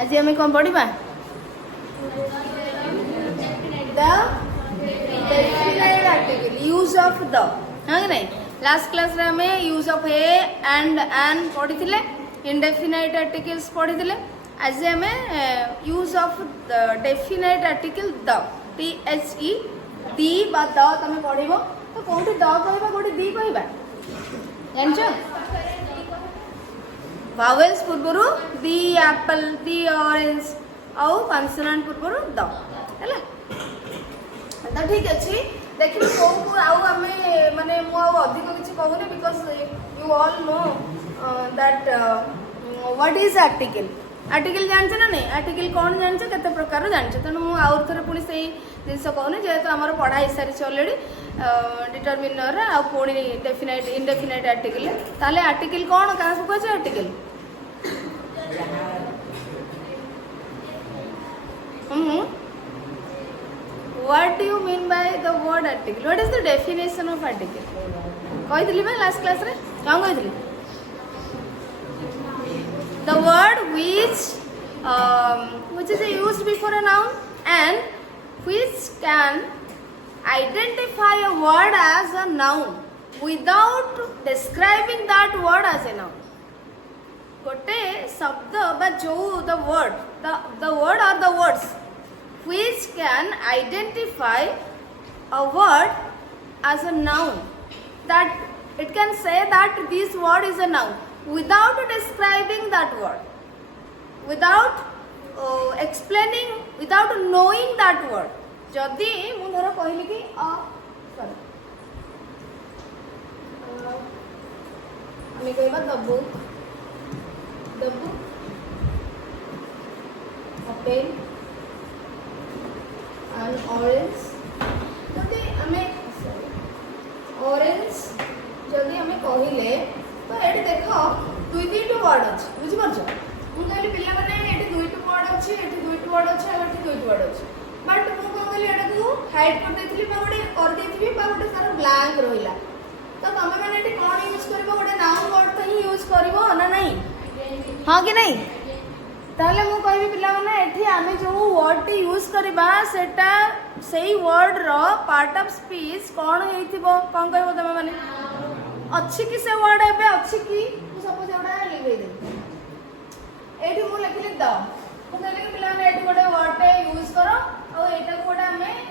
आज आम कौन पढ़ा the definite article use of the हाँ कि नहीं लास्ट क्लास रे हमें use of a and an पढ़ी इनडेफिनाइट आर्टिकल्स पढ़ी आज आम use of the definite article the THE दी बा द तुम पढ़ तो कौटी द कह कौटी दी कह जान vowels पूर्वर the Apple the orange आउ कॉन्सोनेंट पूर्वर द है तो ठीक अच्छे देखिए कौ आउ आम माने अधिक किसी कहूनी because you all know that what is article article जानते ना नहीं आर्टिकल कौन जानते केते प्रकार जानते तेणु मुझे आउ थे पुणी से जिनस कहूनी जेहेतु आम पढ़ा ही सारी अलरेडी डिटरमिनर आ पुणी डेफिनाइट इनडेफिनाइट आर्टिकल ताले आर्टिकल कौन क्या कहे article What do you mean by the word article? What is the definition of article? कही मैं लास्ट क्लास रे क्या कही the word which is used before a noun and which can identify a word as a noun without describing that word as a noun. गोटे शब्द बा जो the word or the words which can identify a word as a noun, that it can say that this word is a noun without describing that word, without explaining, without knowing that word. जदि मु धर कहली कि आमे कहबा the book apple and orange जदि आमे orange जदि आमे कहिले तो एटी देख दुईटी वर्ड अच्छे बुझिपारछ मु कहली पिला माने एटी दुईटी वर्ड अच्छे एटी दुईटी वर्ड अच्छे एटी दुईटी वर्ड अच्छे बट मु कोन कहली एटा को हाइड कर देथिली बा गोटे कर देथिबी बा गोटे सारा ब्लैंक रहिला तो तमे माने एटी कोन यूज करबो गोटे नाउन वर्ड तो ही यूज करबो ना नहीं हां कि नहीं ताले मु कहबी पिला माने एठी आमे जो वर्ड टी यूज करबा सेटा सेही वर्ड रो पार्ट ऑफ स्पीच कोन हेइथिबो कोन कहबो तमे माने अच्छी कि से वर्ड एबे अच्छी कि मु सपोज एटा लिखै दे एठी मु लिखली द मु कहले कि पिला माने एठी गोटे वर्ड टे यूज करो और एटा को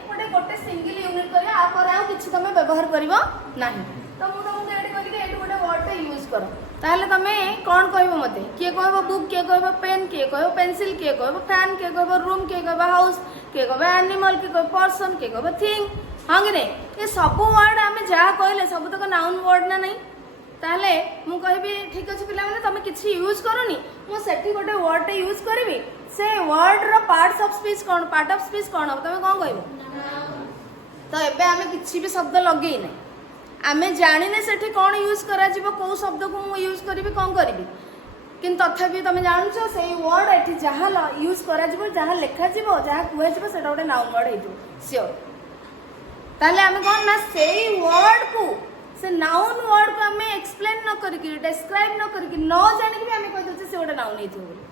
गोटे गोटे सिंगल यूनिट करे आ पर आ किछि तमे व्यवहार करबो नाही तो मु तुमको एठी कहली कि एठी गोटे वर्ड टे यूज करो ताहले तमे कोन कहबो मते किए कहबो बुक किए कहबो पेन किए कहबो पेंसिल किए कहबो फैन किए कहबो रूम किए कहबो हाउस किए कहबो एनिमल किए कहबो पर्सन किए कहबो थिंग हाँ कि नहीं ये सब वर्ड आम जहाँ कहले सब तक नाउन वर्ड ना नहीं ताहले मु कहबी ठीक अच्छे पिला माने तमे किछि यूज करनी मु सेठी गोटे वर्ड टे यूज करबी से वर्ड रो पार्ट्स ऑफ स्पीच कोन पार्ट ऑफ स्पीच कोन हो तमे कोन कहबो तो एबे आमे किछि भी शब्द लगेई नै आमे जानिने सेठी कोन यूज करा जिवो को शब्द को मु यूज करबी कोन करबी किंतु तथापि तमे जानछो से वर्ड एठी जहाँ यूज करा जिवो जहाँ लिखा जिवो जहाँ कुहे जिवो सेटा गोटे नाउन वर्ड हेइजो श्योर ताले आमे कोन ना से वर्ड को से नाउन वर्ड को आमे एक्सप्लेन न करके डिस्क्राइब न करके न जानि कि आमे कह दउछे से गोटे नाउन हेइथो बोली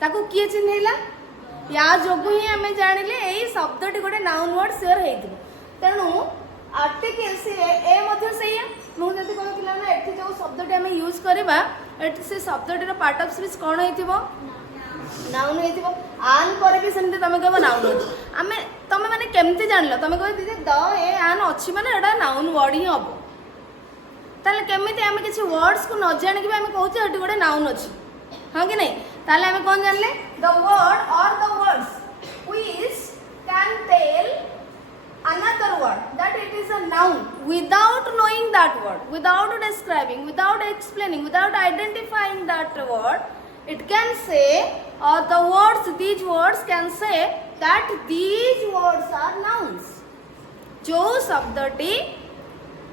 ताको किए चिन्हैला या जोगु ही आमे जानिले एई शब्दटी गोटे नाउन वर्ड श्योर हेइथो तेनु आर्टिकल से ए मध्ये सेया मु जति कोन पिला ना एठी जो शब्दटी आमे यूज करबा एठी से शब्दटी रो पार्ट ऑफ स्पीच कोन हेइथिबो नाउन हेइथिबो आन पर भी सेमते तमे कहबो नाउन होछ आमे तमे माने केमते जानलो तमे कहि दिजे द ए आन अछि माने एटा नाउन वर्ड ही हबो ताले केमिते आमे किछि वर्ड्स को न जानि कि आमे कहउछि एटी गोटे नाउन अछि हां कि नै ताले आमे कोन जानले द वर्ड और the words which can tell another word that it is a noun without knowing that word, without describing, without explaining, without identifying that word, it can say the words, these words can say that these words are nouns. जो शब्दटी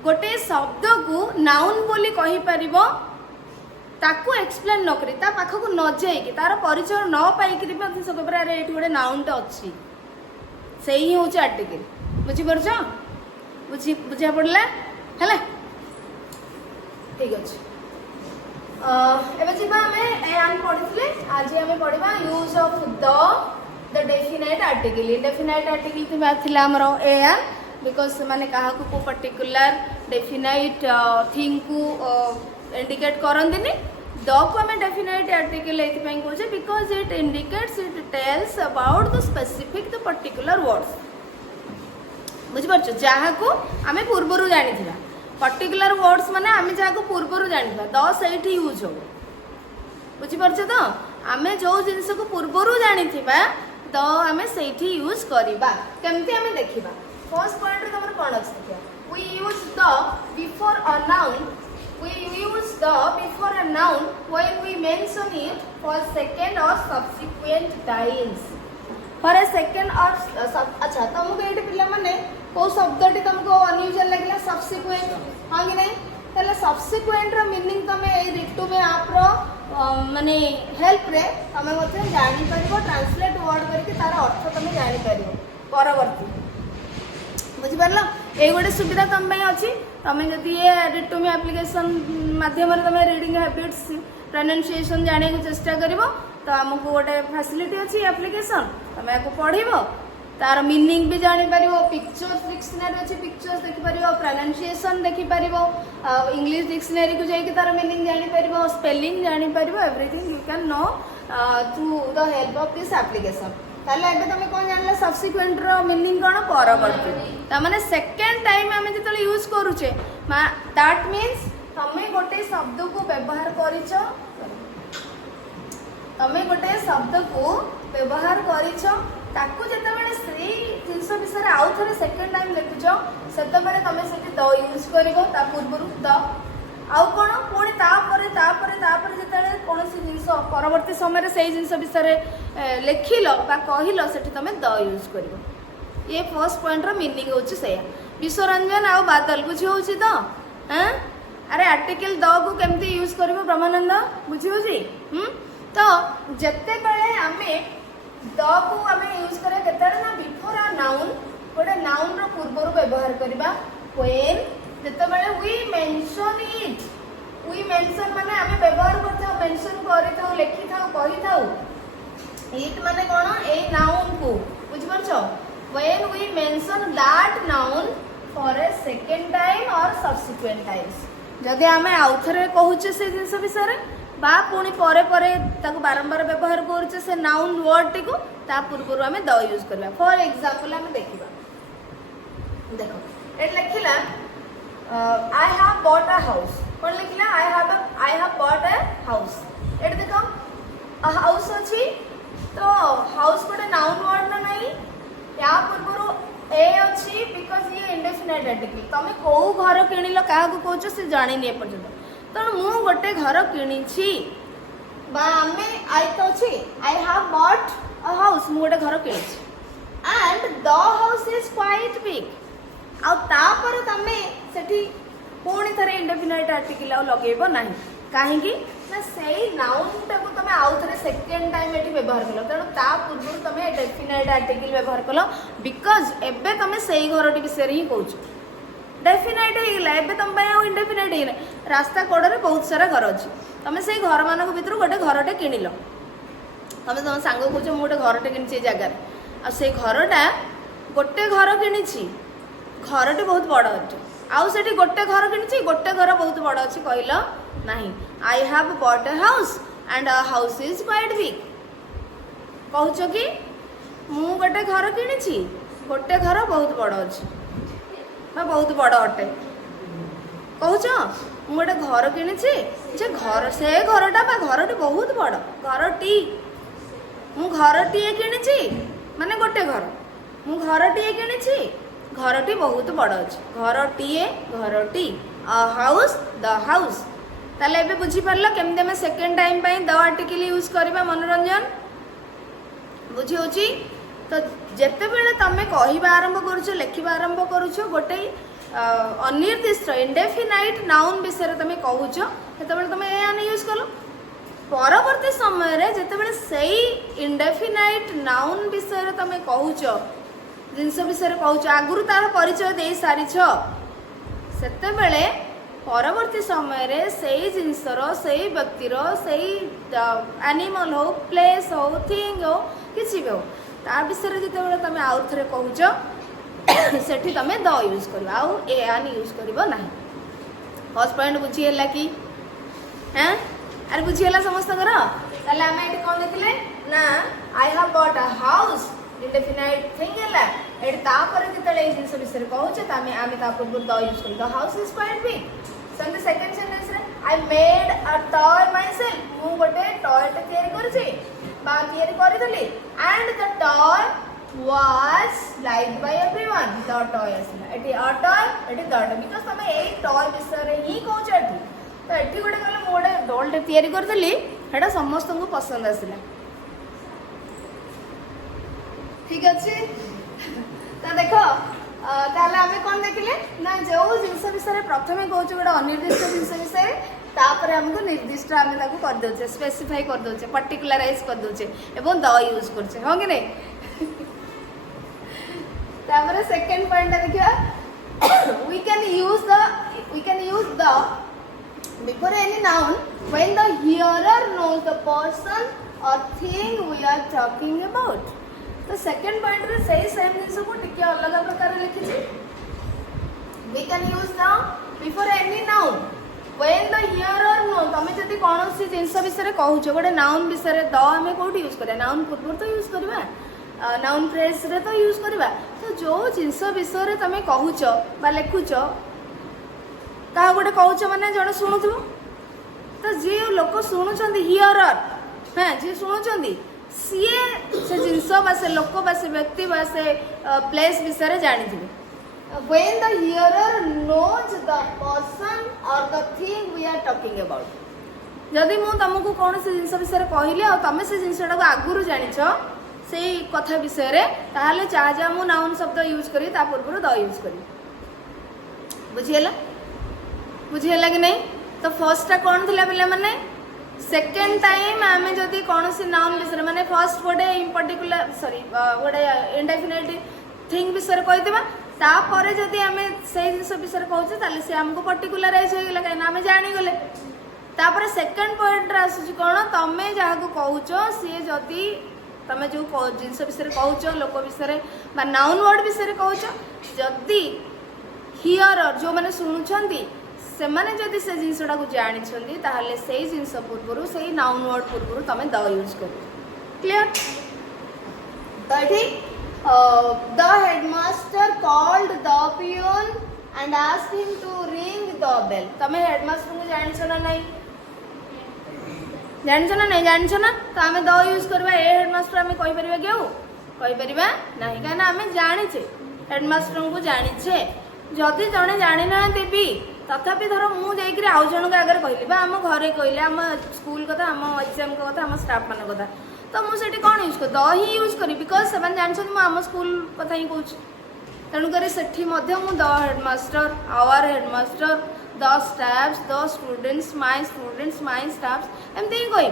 गोटे शब्द को noun बोली कहि परिबो ताकू explain न करी ता पाखकू न जाई कि तार परिचय न पाई कि भी से कबरा रे एठी गोटे नाउन टे अछि सेही होचे आर्टिकल बुझी परछ बुझा पड़ला है ठीक अच्छे एबे जीवा हमें एन पढ़ितले आज हमें पढ़िबा use of the definite article indefinite article थिबा थिला हमरो एन बिकॉज माने काहा को पर्टिकुलर डेफिनाइट थिंग को इंडिकेट करंदिनी द को हमें डेफिनाइट आर्टिकल एथि कहूचे because it indicates it tells about the specific the particular words बुझि परछ जहा को हमें पूर्वरु जानि थिबा पर्टिकुलर वर्ड्स माने आमे जहा को पूर्वरु जानिबा द सेठी यूज हो बुझि परछ तो आमे जो जिंस को पूर्वरु जानि थिबा द आमे सेठी यूज करिबा केमती आमे देखिबा फर्स्ट पॉइंट रे तमर कोन अछि देखिया we use the before a noun we use the before a noun when we mention it for second or subsequent times for a second or अच्छा तुमको ये पिला माने को शब्दटी तुमको अनयूजुअल लगला सब्सिक्वेंट हां कि नहीं तले सब्सिक्वेंट रो मीनिंग तमे ए रिटू में आप रो माने हेल्प रे तमे मते जानि परिबो ट्रांसलेट वर्ड करके तार अर्थ तमे जानि परिबो परवर्ती बुझि परलो ए गोटे सुविधा तम पे अछि तमें जदि ये रिटूमी एप्लिकेशन माध्यम तमें रीडिंग हैबिट्स प्रोनाउंसिएशन जाने को चेष्टा करिवो तो हमको गोटे फैसिलिटी अछि एप्लिकेशन तमें को पढ़िबो तार मीनिंग भी जानि परिबो पिक्चर्स डिक्शनरी अछि पिक्चर्स देखि परिबो प्रोनाउंसिएशन देखि परिबो इंग्लिश डिक्शनरी को जाई कि तार मीनिंग जानि परिबो स्पेलिंग जानि परिबो everything you can know through the help of this application ताले एबे तमे कोन जानले सब्सिक्वेंट रो मीनिंग कोन परवर्ती त माने सेकंड टाइम हमें जतले यूज करूचे दैट मींस तमे गोटे शब्द को व्यवहार करिचो तमे गोटे शब्द को व्यवहार करिचो ताकू जते बेले से जिंस विषय आउ थरे सेकंड टाइम लिखुचो सेते बेले तमे सेति द यूज करिवो ता पूर्वरु द आउ कोन पुणी तापरे जते कोनसी जिंस परवर्ती समय से जिंस विषय लिखिलो बा कहिलो सेठी तमे द यूज करिवो ये फर्स्ट पॉइंट रो मीनिंग होची सेया विश्वरंजन आ बादल बुझी होची तो हैं अरे आर्टिकल द को केमती यूज करिवो ब्रह्मानंद बुझी होची तो जते बेले हमें द को हमें यूज करे केते ना बिफोर अ नाउन गोटे नाउन रो पूर्वरु व्यवहार करबा व्हेन जते बेले we mention it we mention माने हमें व्यवहार करथाउ मेंशन करिथाउ लिखिथाउ कहिथाउ इट माने कोन ए नाउन को बुझ परछो when we mention that noun for a second time और सब्सिक्वेंट टाइम्स जदि हमें आउथरे कहूचे से जिंस विषय बा पुणी परे परे ताको बारंबार व्यवहार करूचे से नाउन वर्ड टी को ता पूर्व हमें द यूज करबा फॉर एग्जांपल हमें देखिबा देखो एट लिखिला I have bought a house कौन लिखिला I have bought a house एट देखो a house अछि तो हाउस कोटे नाउन वर्ड ना नहीं या पूर्वरु ए अछि बिकॉज़ ये इंडेफिनाइट आर्टिकल तमे को घर किनिलो काहा को कहछ से जानि नै पर्यंत तो मु गोटे घर किनि छी बा हमें आई तो छी I have bought a house मु गोटे घर किनि छी and the house is quite big आ तापर तमे सेठी पुणी थरे इंडेफिनाइट आर्टिकल आ लगेबो नाही काहे कि ना सेही नाउन टाको तमे आउ थरे सेकंड टाइम एठी व्यवहार कलो तनो ता पूर्व तमे डेफिनाइट आर्टिकल व्यवहार कलो बिकॉज़ एबे तमे सेही घरटी विषय ही कहूछ डेफिनाइट हे गेला एबे तम पय इंडेफिनाइट हे रास्ता कोडरे बहुत सारा घर अछि तमे सेही घर मानक भितर गोटे घरटे किनिलो तमे तम सांग कहूछ मु गोटे घरटे किनिछि जगह आ से घरटा गोटे घर किनिछि घरटी बहुत बड़ अछि आउ सेठी गोटे घर किनिछि गोटे घर बहुत बड़ अछि कहलो नहीं I have bought a house and a house is quite big कहूछ कि मु गोटे घर किनिछि गोटे घर बहुत बड़ अछि बा बहुत बड़ अटे कहूछ मु गोटे घर किनिछि जे घर से घरटा बा घरटी बहुत बड़ घरटी मु घरटी किनिछि माने गोटे घर मु घरटी किनिछि घरटी बहुत बड़ अछि घरटी अ हाउस द हाउस ताले एबे बुझी परलो केमते हम सेकंड टाइम पई द आर्टिकल यूज करबा मनोरंजन बुझी होची तो जेते बेले तमे कहिबा आरंभ करूछो लेखिबा आरंभ करूछो गोटे अनिर्दिष्ट इंडेफिनाइट नाउन विषय तमे कहूछो सेते बेले तमे ए आने यूज कलो परवर्ती समय रे जेते बेले सेही इंडेफिनाइट नाउन विषय तमे कहूछो जिनस विषय कहूछ आगुरु तार परिचय दे सारी सेते बेले परवर्ती समय रे सही जिनसर सही व्यक्तिर सही एनिमल हो प्लेस हो थिंग हो किसी भी हो ता विषय जिते तुम आउ थे कहूच सेठी तुम द यूज कर आउ एन यूज कर ना फर्स्ट पॉइंट बुझीगला कि हाँ अरे बुझीगला समस्त ताले आम ये कौन देखले ना I have bought a house indefinite thing है एट तापर जिते जिनस विषय कहूचे आम पूर्व द यूज कर the house is quite big so in the second sentence रे I made a toy myself मु गोटे टॉय टे तयारी करछि बा तयारी करिदली and the toy was liked by everyone the toy asila एटी अ टॉय एटी द टॉय बिकॉज़ तमे ए टॉय विषय रे ही कहूछ एटी तो एटी गोटे कहले मु गोटे डॉल टे तयारी करदली हेडा समस्त को पसंद आसिला ठीक अछि तो देखो ताले आमे कोन देखिले ना जो जिंस विषय प्रथमे कहूछ गोटे अनिर्दिष्ट जिंस विषय तापर हमको निर्दिष्ट आमे ताको कर दोचे स्पेसिफाई कर दोचे पर्टिकुलराइज कर दोचे एवं द यूज करछे हो कि नहीं तापर सेकंड पॉइंट देखिया we can use the before any noun when the hearer knows the person or thing we are talking about तो सेकंड पॉइंट रे सही सेम जिंस को टिके अलग प्रकार लिखि छी we can use the before any noun when the hearer knows तमे जदी कोनोसी जिंस विषय कहूछ गोटे नाउन विषय द हमें कोठी यूज करे नाउन पूर्व तो यूज करबा नाउन फ्रेज रे तो यूज करबा तो जो जिंस विषय रे तमे कहूछ बा लिखुछ का गोटे कहूछ माने जण सुनुथु तो जे लोक सुनुचंदी हियरर हां जे सुनुचंदी सीए से जिंस बा से लोक बा से व्यक्ति बा से प्लेस विषय रे जानि दिबे when the hearer knows the person or the thing we are talking about जदि मु तुमको कौन से जिंस विषय कहले और तमे से जिंसटा को आगुरु जानिछ से कथा विषय रे ताहले चाह जा मु नाउन शब्द यूज करी ता पूर्व द यूज करी बुझियला कि नहीं तो फर्स्ट टा कौन थिला पिला माने सेकंड टाइम आमे जदि कौन से नाउन विषय माने फर्स्ट गोटे इन पर्टिकुलर सॉरी गोटे इंडेफिनिट थिंग विषय कहि देबा तापर जदि आमे से जिंस विषय कहूचे ताले से हमको पर्टिकुलराइज हो गेला काई आमे जानि गले तापर सेकंड पॉइंट रे आसुची कोन तमे जहा को कहूचो से जदि तमे जो जिंस विषय कहूचो लोक विषय बा नाउन वर्ड विषय कहूचो जदि हियरर जो माने सुनुछंती से माने जदि से जिंसटा को जानि छंती ताहले सेही जिंस पूर्वरु सेही नाउन वर्ड पूर्वरु तमे द यूज करो क्लियर तो एठी the headmaster called the peon and asked him to ring the bell तमे हेडमास्टर को जानि छ ना नहीं जानि छ ना नहीं जानि छ ना तो हमें द यूज करबा ए हेडमास्टर हमें कहि परिबा केउ कहि परिबा नाही काना हमें जानि छे हेडमास्टर को जानि छे जदि जणे जानि ना देबी तथापि धर मु जाई कि आउ जण के आगर कहली बा हम घरे कहले हम स्कूल कथा हम एग्जाम कथा हम स्टाफ मान कथा तो मुझे कौन यूज कर द ही यूज करी बिकज से जानते आम स्कूल कथा ही कहूँ तेणुक the headmaster our headmaster the staffs the students my staffs एमती ही कह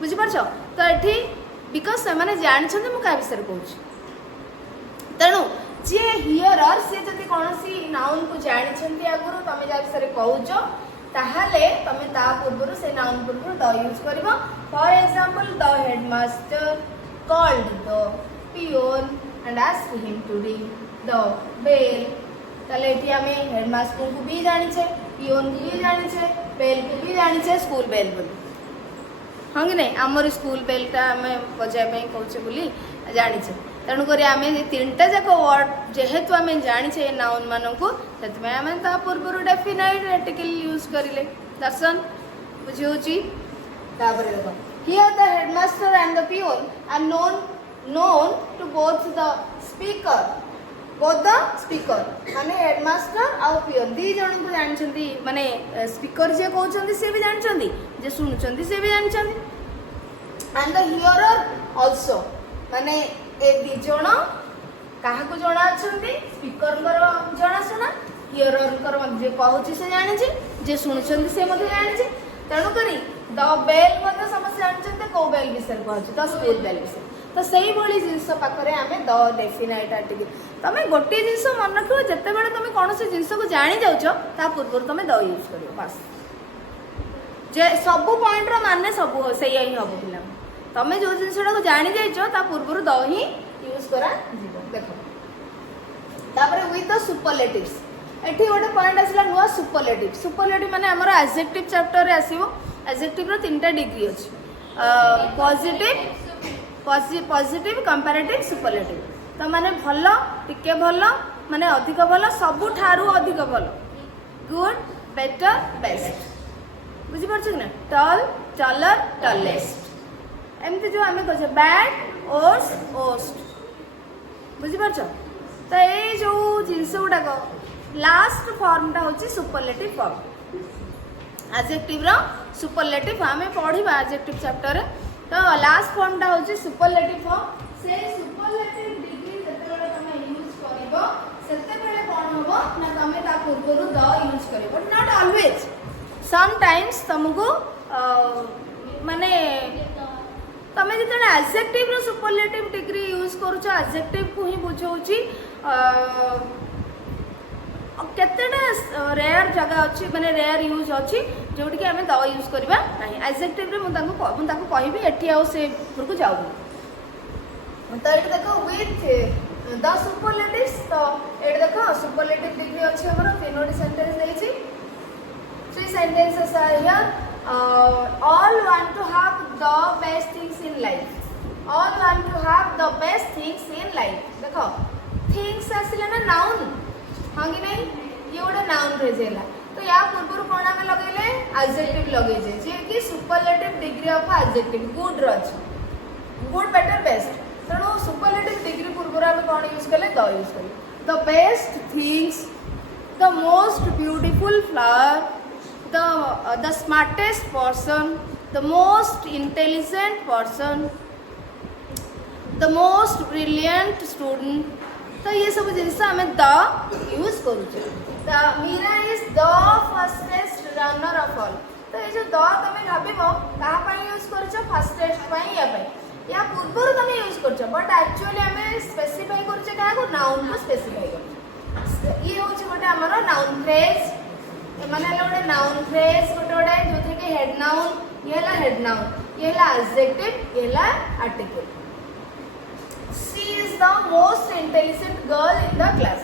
बुझीपार तो ये बिकज से जानते मुझे क्या विषय कहूँ तेणु जी हियरर सी जब कौन सी नाउन को जानते आगुरी तुम जहाँ विषय कहूच ताहले तमे ता पूर्वरु से नाउन पूर्वरु द यूज करिवो for example the headmaster called the peon and asked him to ring the bell ताले एठी हमें हेडमास्टर को भी जानि छे पियोन को भी जानि छे बेल को भी जानि छे स्कूल बेल बोली हां कि नहीं हमर स्कूल बेल ता हमें बजाय पई कहूचे बोली जानि छे तेणु करी आमे तीनटा जाक वर्ड जेहेतु आमे जानि छे नाउन मानकु सेतमे आमे ता पूर्वरु डेफिनाइट आर्टिकल यूज करिले दर्शन बुझियोची तापर देखो here the headmaster and the peon are known to both the speaker माने हेडमास्टर आ पियोन दी जण को जानछंती माने स्पीकर जे कहउछंती से भी जानछंती जे सुनुछंती से भी जानछंती एंड द हियरर आल्सो माने ए दी जण काहा को जणा अछंती स्पीकर जणा सुना हियरर जे कहउछि से जानि छी जे सुनुछंती से मते जानि छी तेणु करी द बेल मते समस्त जानछंती को बेल विषय कहउछि द स्कूल बेल विषय तो सही भली जिनस पाखरे आमे द डेफिनाइट आर्टिकल तमे गोटे जिनस मन रखिबो जते बेले तमे कोनोसी जिनस को जानि जाउछो ता पूर्व तमे द यूज करियो बस जे सब पॉइंट रो माने सब सही ही हबो पिला तमे जो जिनसडा को जानि जाइछो ता पूर्व द ही यूज करा जीवो देखो तापर विथ द सुपरलेटिव्स एठी गोटे पॉइंट आसला नुआ सुपरलेटिव माने हमर एडजेक्टिव चैप्टर रे आसीबो एडजेक्टिव रो तीनटा डिग्री अछि पॉजिटिव कंपैरेटिव सुपरलेटिव तो माने भलो टिके भलो माने अधिक भलो सबु ठारू अधिक भलो गुड बेटर बेस्ट बुझी परछ कि ना टल टलर टलेस्ट एमती जो आमे कहछे बैड वर्स्ट वर्स्ट बुझी परछ तो ए जो जिंस गुडा को लास्ट फॉर्म टा होची सुपरलेटिव फॉर्म एडजेक्टिव रो सुपरलेटिव आमे पढिबा एडजेक्टिव चैप्टर तो लास्ट फॉर्म टा होची सुपरलेटिव फॉर्म से सुपरलेटिव डिग्री जते बेले तमे यूज करिवो सेते बेले कोन होबो ना तमे ता पूर्वरु द यूज करिवो but not always sometimes तुमको माने तमे जते एडजेक्टिव रो सुपरलेटिव डिग्री यूज करूछ एडजेक्टिव को ही बुझौची केतेटा रेयर जगह अच्छी माने रेयर यूज अच्छी जोटी कि आमे द यूज करबा नाही एडजेक्टिव रे मु ताको कहबी एठी आउ से पुर को जाउ तो एठी देखो विथ द सुपरलेटिव्स तो एठी देखो सुपरलेटिव डिग्री अच्छी हमर तीनोटी सेंटेंस देछि three sentences are here all want to have the best things in life all want to have the best things in life देखो थिंग्स आसिले ना नाउन हाँ कि नहीं ये गोटे नाउन फ्रेज है तो या पूर्व कौन आम लगे एडजेक्टिव लगे जे कि superlative degree of adjective good रच गुड बेटर बेस्ट तेणु सुपरलेटिव डिग्री पूर्व आम कौन यूज कले द यूज कले the best things the most beautiful flower the smartest person the most intelligent person the most brilliant student तो ये सब जिनस आम द यूज करूचे the Meera is the fastest runner of all तो ये जो द तुम भाबो कहा पई यूज करछो फास्टेस्ट पई या पूर्व तुम यूज करछो बट एक्चुअली आम स्पेसिफाई करछे का को नाउन को स्पेसिफाई करछो ये होछ गोटे हमर नाउन फ्रेज माने गोटे नाउन फ्रेज गोटे जो थे के हेड नाउन ये हला एडजेक्टिव ये हला article She is the most intelligent girl in the class.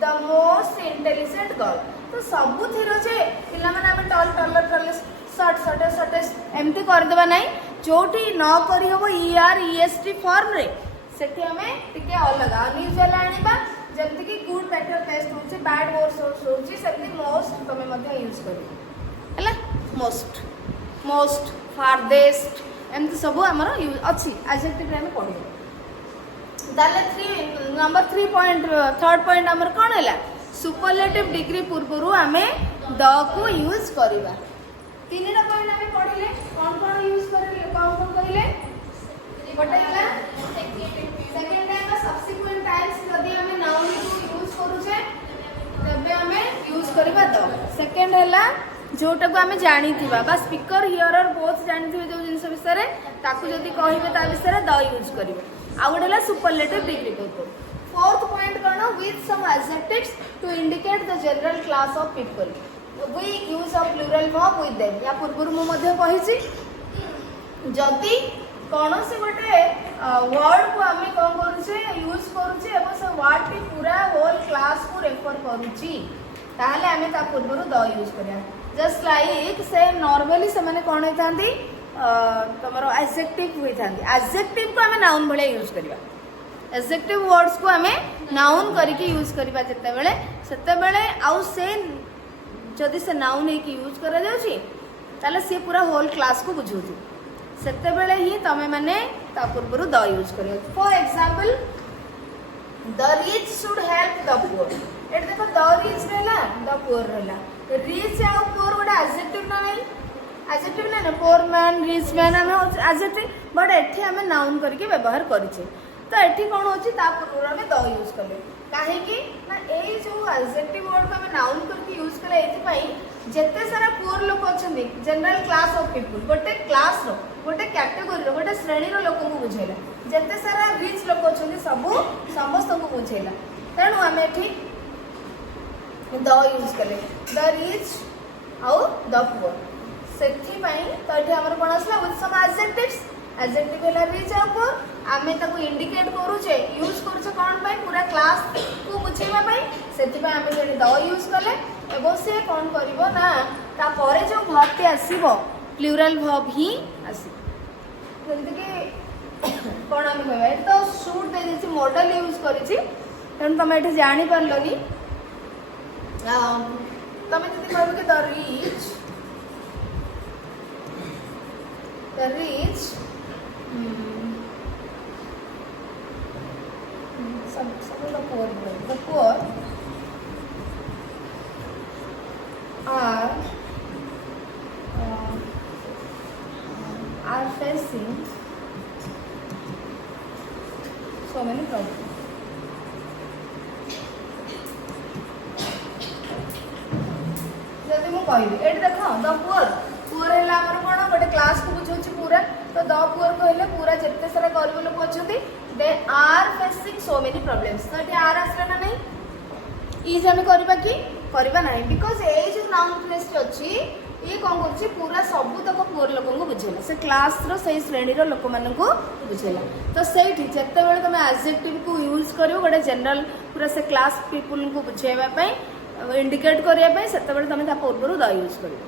The most intelligent girl. तो सबु थिरो जे पिला माने हम टल टलर टलस शॉर्ट शॉर्ट शॉर्ट एमती कर देबा नाही जोठी न करी होबो ईआर ईएसटी फॉर्म रे सेठी हमें टिके अलग अनयूजुअल आनिबा जेमति कि गुड बेटर बेस्ट होची बैड वर्स्ट होची सेठी मोस्ट तमे मध्ये यूज करी हला मोस्ट फारदेस्ट एमती सब हमर यूज अछि एडजेक्टिव रे हम पढिबो दाले 3 नंबर 3 पॉइंट थर्ड पॉइंट हमर कोन हैला सुपरलेटिव डिग्री पूर्वरु आमे द को यूज करबा तीनटा पॉइंट आमे पढिले कोन यूज करिले कोन कहिले बटाइला सेकंड टाइम सब्सिक्वेंट टाइम्स यदि आमे नाउन को यूज करूछे तबे आमे यूज करबा द सेकंड हैला जोटा को आमे जानि थिबा बा स्पीकर हियरर बोथ जानि थिबे जो जिंस विषय रे ताकू जदी कहिबे ता विषय रे द यूज करिवे आ गोटेला सुपरलेटिव डिग्री को फोर्थ पॉइंट कर्ण with some adjectives to indicate the general class of people we use of plural verb with them या पूर्व मु मध्ये कहिछि जदी कोनोसी गोटे वर्ड को आमे कोन करूछे यूज करूछे एबो से वर्ड टी पूरा होल क्लास को रेफर करूछि ताहले आमे ता पूर्व द यूज करिया जस्ट लाइक से नॉर्मली से माने कोन होतांती तमरो एडजेक्टिव हुई था एडजेक्टिव को हमें नाउन भले यूज करबा एडजेक्टिव वर्ड्स को हमें नाउन करके यूज करबा सेते बेले आउ से जदि से नाउन है कि यूज करा जाउची ताले से पूरा होल क्लास को बुझौती सेते बेले ही तमे माने ता पूर्वरु द यूज करियो for example the rich should help the poor एट देखो द रिच रहला द पुअर रहला रिच आ पुअर गोटा एडजेक्टिव ना नहीं एडजेक्टिव ना पोर मैन रिच मैन आम एडजेक्टिव बट एठी आम नाउन करके व्यवहार करिछे तो एठी कोन होची ता पूर्व में द यूज करले काहे कि ना ए जो एडजेक्टिव वर्ड को आम नाउन करके यूज करले एथि पई जेते सारा पुअर लोक अछंदी जनरल क्लास ऑफ पीपल गोटे क्लास रो गोटे कैटेगोरी गोटे श्रेणी लोक को बुझेला जिते सारा रिच लोक अच्छा सब समस्त को बुझेला तेणु आम ये द यूज कले द रिच आउ द पुअर से तो ये आम कौन आसला विथ सम एडजेक्टिव्स एडजेक्टिव है रिच आउ पुअर आम ताको इंडिकेट करूचे यूज करूचे कौन पाई पूरा क्लास को बुझेबा पाई सेति आम ये द यूज कले एवं से कौन करिवो ना तापर जो वर्ब टी आसीबो प्लूरल वर्ब ही आसीबो जल्दी के कौन आम कहबा तो शूट दे देछि मॉडल यूज करिछि तेन तुम ये जानी पारलोनी तुम जब कह कि the rich the poor are facing so many problems. जब मुझे कहबी ये देख द पुअर पुअर है कौन गोटे क्लास को बुझे पूरा तो द पुअर कहले पूरा जिते सारा गरीब लोक अच्छा they are facing so many problems तो ये आर आसला ना नहीं इज आम करबा कि करबा नहीं बिकॉज ए जो नाउन फ्रेज अच्छी ये कौन कर पूरा सब तक पुअर लोक को बुझेला से क्लास रो से श्रेणी रो लोक मान को बुझेला तो सही जिते बेले तुम एडजेक्टिव को यूज करियो गोटे जनरल पूरा से क्लास पीपुल को बुझेबा पई इंडिकेट करिया पई सेते बेले तुम ता पूर्व द यूज करियो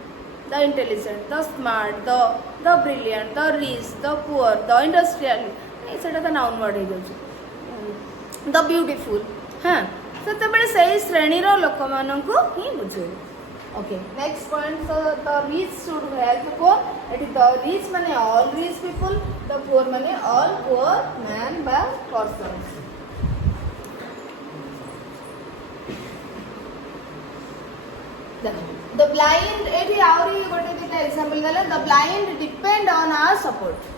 the intelligent the smart the brilliant the rich the poor the industrial सेटा तो नाउन वर्ड हो जाउछ द ब्यूटीफुल हाँ सेते बेले सही श्रेणी रो लोक मान को ही बुझे okay next point the rich should help poor एटी द रिच माने all rich people the poor माने ऑल पुअर मैन बा पर्सन्स द ब्लाइंड एटी आउरी गोटे दिटा एग्जांपल देले the blind depend on our support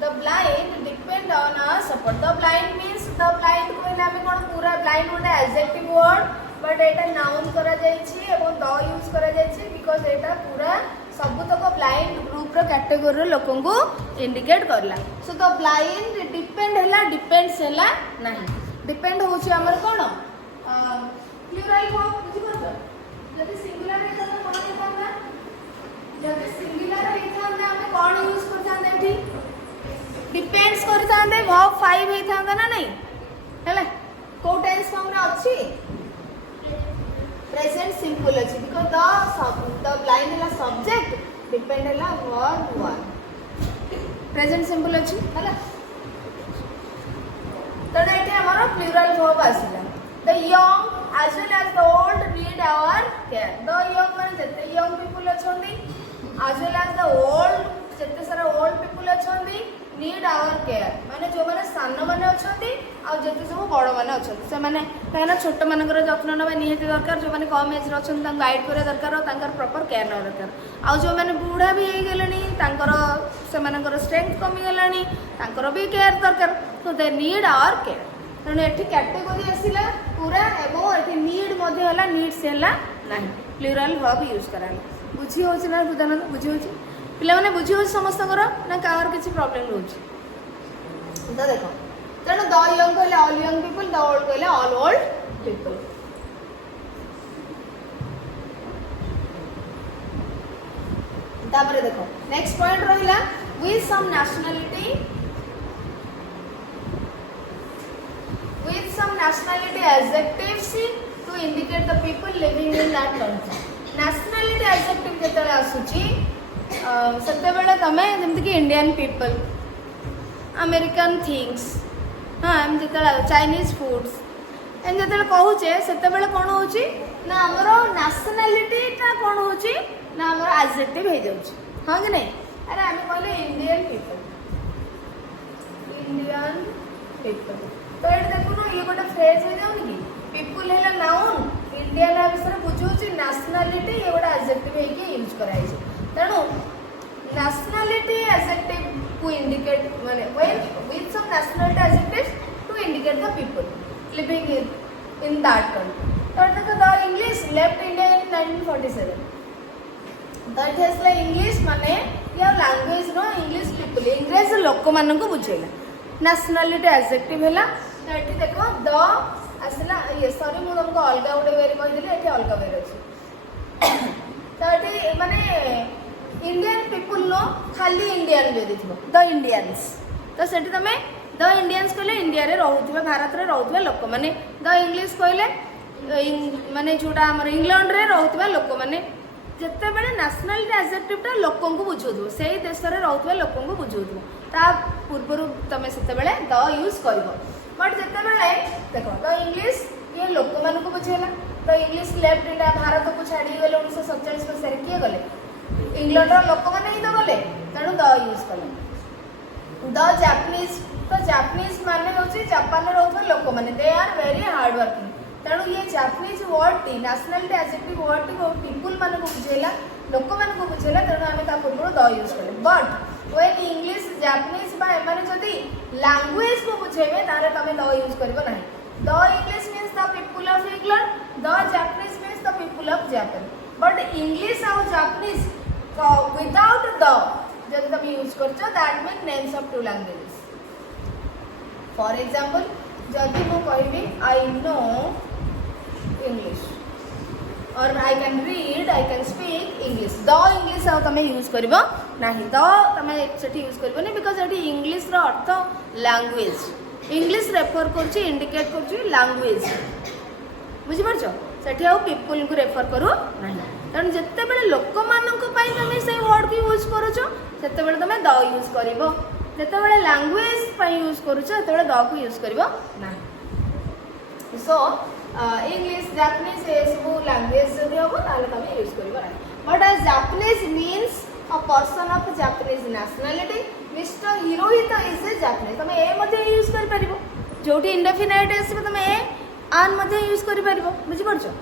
the blind depend on our support the blind means the blind कहले हमें कोन पूरा ब्लाइंड गोटे एडजेक्टिव वर्ड बट एटा नाउन करा जायछि एवं द यूज करा जायछि बिकॉज़ एटा पूरा सब तक ब्लाइंड ग्रुप रो कैटेगरी रो लोकन को इंडिकेट करला सो द ब्लाइंड डिपेंड हैला डिपेंड्स हैला नहीं डिपेंड होछि हमर कोन प्लूरल वर्ब बुझि परछो जदि सिंगुलर है तो कोन हेताना जदि सिंगुलर है तो हमें कोन यूज करतांदे एठी डिपेंड्स करतांदे वर्ब 5 हेतांदा ना नहीं हैला को टेंस फॉर्म रे अछि प्रेजेंट सिंपल अछि बिकॉज़ द ब्लाइंड हैला सब्जेक्ट डिपेंड हैला वर्ब 1 प्रेजेंट सिंपल अछि हैला तो एठी हमर प्लूरल वर्ब आसीला the young as well as the old need our care the young man jete young people achhondi as well as the old jete sara old people achhondi need our care माने जो माने सानो माने अछंती आ जते सब बड़ माने अछंती से माने कहना छोट मानकर जत्न नबा निहित दरकार जो माने कम एज रछन ता गाइड करे दरकार और तांकर प्रॉपर केयर न दरकार आ जो माने बूढ़ा भी हे गेलनी तांकर से मानकर स्ट्रेंथ कमी गेलानी तांकर भी केयर दरकार तो दे नीड आवर केयर तेणु ये कैटेगोरी आसला पूरा एवं ये नीड नीड्स है ना प्लूरल वर्ब यूज करा बुझी हो ना बुदान बुझी हो पे बुझी हो समस्त ना कहार किसी प्रॉब्लम रोच तो देख तेणु द यंग कहले all young people the old कहले ऑल ओल्ड पीपल तापर देखो नेक्स्ट पॉइंट रहिला with some nationality with some nationality adjectives to indicate the people living in that country nationality adjective जेतले आसुची सत्ते बेले तमे जेमति कि इंडियन पीपल अमेरिकन थिंग्स हाँ एम जेतले चाइनीज फूड्स एम जेतले कहूचे सत्ते बेले कोन होची ना हमरो नेशनलिटी ता कोन होची ना हमरो एडजेक्टिव हे जाउची हां कि नहीं अरे हम कहले इंडियन पीपल तो ये देखो ना ये गोटे फ्रेज हो जाउनी कि पीपल हैला नाउन इंडियन विषय बुझौची नेशनलिटी ये गोटे एडजेक्टिव है कि यूज कराई छै तेणु नेशनलिटी एडजेक्टिव को इंडिकेट माने when with some nationality adjectives to indicate the people living in that country तो देखो the English left India in 1947 that has like English माने या लैंग्वेज नो इंग्लिश पीपल बुझेले इंग्रेज लोक मान को बुझेला नेशनलिटी एडजेक्टिव है तो ये देख द आसला ये सॉरी मुझे तुमको अलग गोटे वे कहीदेली ये अलग वे अच्छे तो ये माने इंडियन पीपुल नो खाली इंडियन जदि थी द इंडियंस तो सेठी तुम द इंडियंस कहले इंडिया रे रहउथिबा भारत रे रहउथिबा लोक माने द इंग्लिश कहले माने जोटा हमर इंग्लैंड रे रहउथिबा लोक माने जते बेले नेशनलिटी एडजेक्टिवटा लोकों को बुझौथो से देश रे रहउथिबा लोकों को बुझौथो ता पूर्वरु तमे सेते बेले द यूज करबो बट जते बेले देखो द इंग्लिश ये लोक मान को बुझेला the English left India Bharat को छाड़ी गले 1947 मसीह किए गले इंग्लैंड रो लोक माने ही तो गले तेणु द यूज कले द जापानीज तो जापानीज माने होची जापान रे रहउथिबा लोक माने they are very hard working तेणु ये जापानीज वर्ड टी नेशनलिटी एडजेक्टिव वर्ड टी को पीपुल मान को बुझेला लोक मान को बुझेला तेणु आमे ता पूर्व द यूज कले बट व्हेन इंग्लिश जापानीज बा एमाने जदी लैंग्वेज को बुझेबे तारे तमे द यूज करबो नाही the English means the people of England the Japanese means the people of Japan but English और जापानीज विदाउट द जब तुम यूज करछो that mean names of two languages for example जदि मु कहबी आई नो इंग्लिश और I can read I can speak English the English आउ तमे यूज करबो नाही द तमे सेठी यूज करबो नहीं बिकॉज एटी इंग्लिश रो अर्थ लैंग्वेज इंग्लिश रेफर करछि इंडिकेट करछि लैंग्वेज बुझि परछो सेठी आउ पीपल को रेफर करू नाही कारण जत्ते बेले लोक मानन को पई तमे से वर्ड को यूज करूछो सेते बेले तमे द यूज करबो जत्ते बेले लैंग्वेज पई यूज करूछो सेते बेले द को यूज करबो नाही सो इंग्लिश जापानीज ये सब लैंग्वेज जदि हम ताले तमे यूज करबो नाही but as Japanese means a person of Japanese nationality mister Hirohito is a Japanese तमे ए मध्ये यूज कर परिबो जोटी इंडेफिनाइट आसीबो तमे ए आन मध्ये यूज कर परिबो बुझि परछो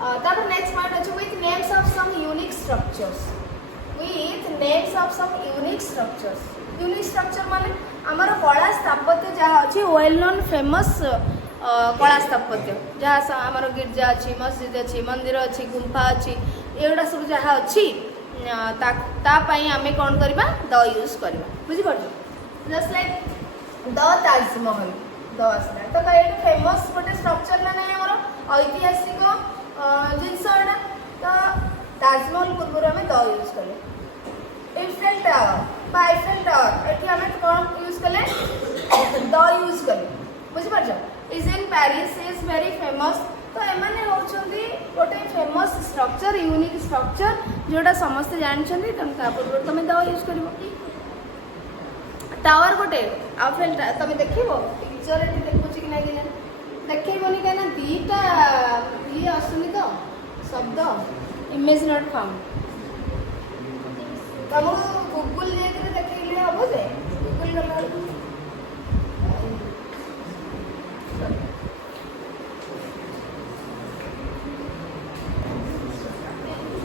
तापर नेक्स्ट पॉइंट अछि with names of some unique structures with names of some unique structure माने हमर कला स्थापत्य जहाँ अच्छी वेल नोन फेमस कला स्थापत्य जहाँ आमर गिरजा अच्छी मस्जिद अच्छी मंदिर अच्छी गुंफा अच्छी एगुड़ा सब जहाँ अच्छी आमे कौन करवा द यूज करवा बुझी पार्छ just like the Taj Mahal the आसला तो ये फेमस गोटे स्ट्रक्चर ना नहीं आमर ऐतिहासिक जिनसा तो ताजमहल पूर्व आम द यूज कले इफेल टावर आईफेल टावर एठी हमें कौन यूज कले द यूज कले बुझी पार्छ is in Paris is very famous तो एमाने होचंदी गोटे फेमस स्ट्रक्चर यूनिक स्ट्रक्चर जोटा समस्त जानछंदी तम पूर्व तमे द यूज करबो टावर गोटे आईफेल तमे देखिबो पिक्चर एठी देखुची कि नाही देखैबोनी काना दीटा ये आसुनी तो शब्द image not found Tamu Google लेकर देखैले हबो जे गूगल गला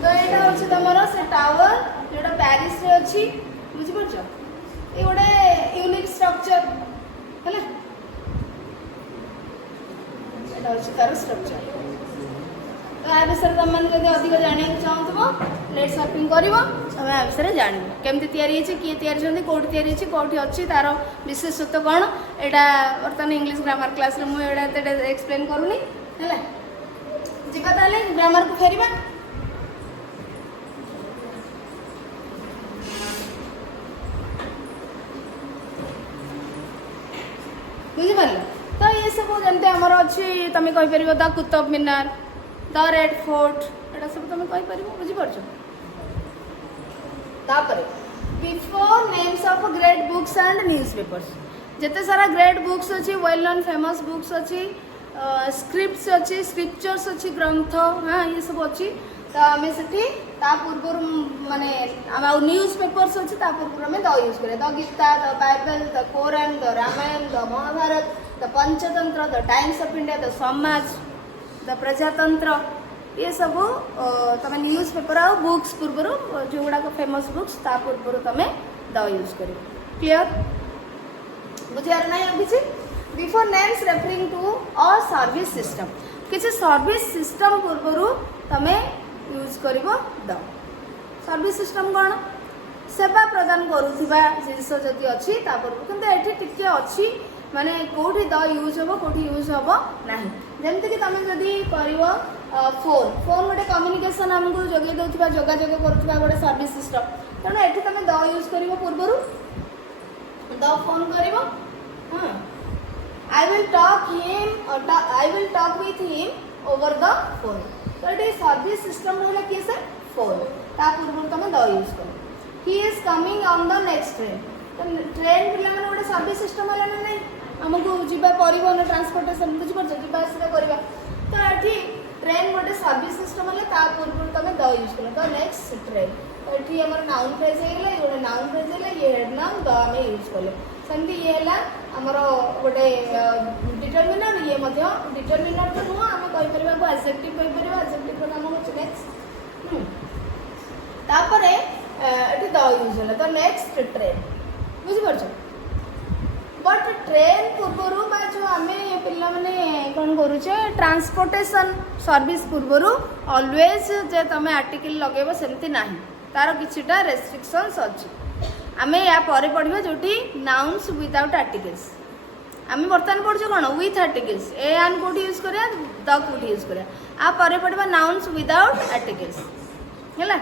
तो एटा होछि तमरो से टावर जोटा पेरिस रे अछि बुझि परछो ए गोटे यूनिक स्ट्रक्चर हैला एटा होछि तार स्ट्रक्चर तो आ विषय तुम मैंने जब अधिक जाना चाहूँ नेट सर्फिंग कर तुम आ विषय जान केमती तैयारी किए तैयारी कौटी तैयारी कौटी अच्छी तार विशेषत्व कौन यहाँ बर्तमान इंग्लिश ग्रामर क्लास रे मुझे एक्सप्लेन करूनी है जीवा ताले ग्रामर को फेरिबा बुझिपार तो ये सब जमती आमर अच्छी तुम कहीपर the Qutub Minar the Red Fort एटा सब तुम कहीपर बुझी पार्छ तापर before names of great books and newspapers जिते सारा ग्रेट बुक्स अच्छी वेल नोन फेमस बुक्स अच्छी स्क्रिप्ट्स अच्छी स्क्रिप्चर्स अच्छी ग्रंथ हाँ ये सब अच्छी तो आम से पूर्व माने न्यूज़ पेपर्स अच्छी पूर्व आम द यूज करें the Gita the Bible the Koran the Ramayana the Mahabharata the Panchatantra the Times of India the Samaj the Prajatantra ये सब तुम न्यूज़ पेपर आ बुक्स पूर्व जो गुड़ाक फेमस बुक्स ता पूर्व तुम द यूज कर क्लियर बुझार ना किसी before names referring to a service system किसी सर्विस सिस्टम पूर्व तुम यूज कर द सर्विस सिस्टम कौन सेवा प्रदान करुवा जिनस जदि अच्छी पूर्व किंतु ये टिके अच्छी माने कोठी द यूज हम कोठी यूज हम ना जमती कि तुम जदि कर फोन फोन गोटे कम्युनिकेशन आमको जगे दौरा जोगाजोग करुवा गोटे सर्विस सिस्टम तेणु ये तुम द यूज कर पूर्वर द फोन कर I will talk with him over the phone. तो ये सर्विस सिस्टम रहा कि सर फोन ता पूर्व तुम द यूज कर he is coming on the next train तो ट्रेन पिला माने गोटे सर्विस सिस्टम है ना नहीं हमको जीवा परिवहन ट्रांसपोर्टेशन बुझी जीवा आसा करवा तो ये ट्रेन गोटे सर्विस सिस्टम है ता पूर्व तुम द यूज कर द नेक्स्ट ट्रेन तो ये आम नाउन फ्रेज हो गोटे नाउन फ्रेज है ये हेड नाउन द आम यूज कले सेमती ये है आमर गोटे डिटरमिनर ये डिटरमिनर तो नुह आम कहीपर एडजेक्टिव कहीपर एडजेक्टिव काम हो नेक्स्ट तापर ये द यूज है तो नेक्स्ट ट्रेन बुझीपार बट ट्रेन पूर्वर जो आम पिला माने कौन करुचे ट्रांसपोर्टेशन सर्विस पूर्वर ऑलवेज जे तुम आर्टिकल लगेब सेमती ना तार किछिटा रेस्ट्रिक्शंस अच्छी आम या पढ़ा जो नाउन्स विदाउट आर्टिकल्स आम बर्तमान पढ़ु कौन विथ आर्टिकल्स ए आन कौटी यूज करा द कौटी यूज करा पढ़ा नाउन्स विदाउट आर्टिकल्स है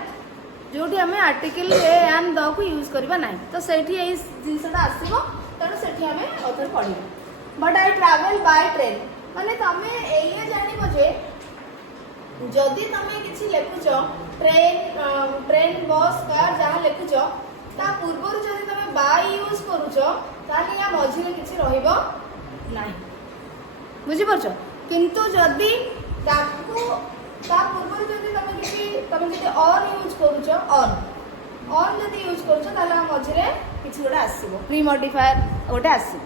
जो आम आर्टिकल ए आन द को यूज करवा ना तो से जिनसा आसो तेणु से आम अथर पढ़ा but I travel by train माने तुम ये जान जे जदि तुम किसी लिखुच ट्रेन ट्रेन बस कार जहाँ लिखुच ता पूर्व जदि तुम बाय यूज करुच ताले या मझिरे किछि रहइबो नाही बुझिपारछ किंतु जदि ताकू ता पूर्व जदि तुम जदि ऑन यूज करुच ऑन जदि यूज करुच ताले मझिरे किछि गोटे आसीबो प्री मॉडिफायर गोटे आसीबो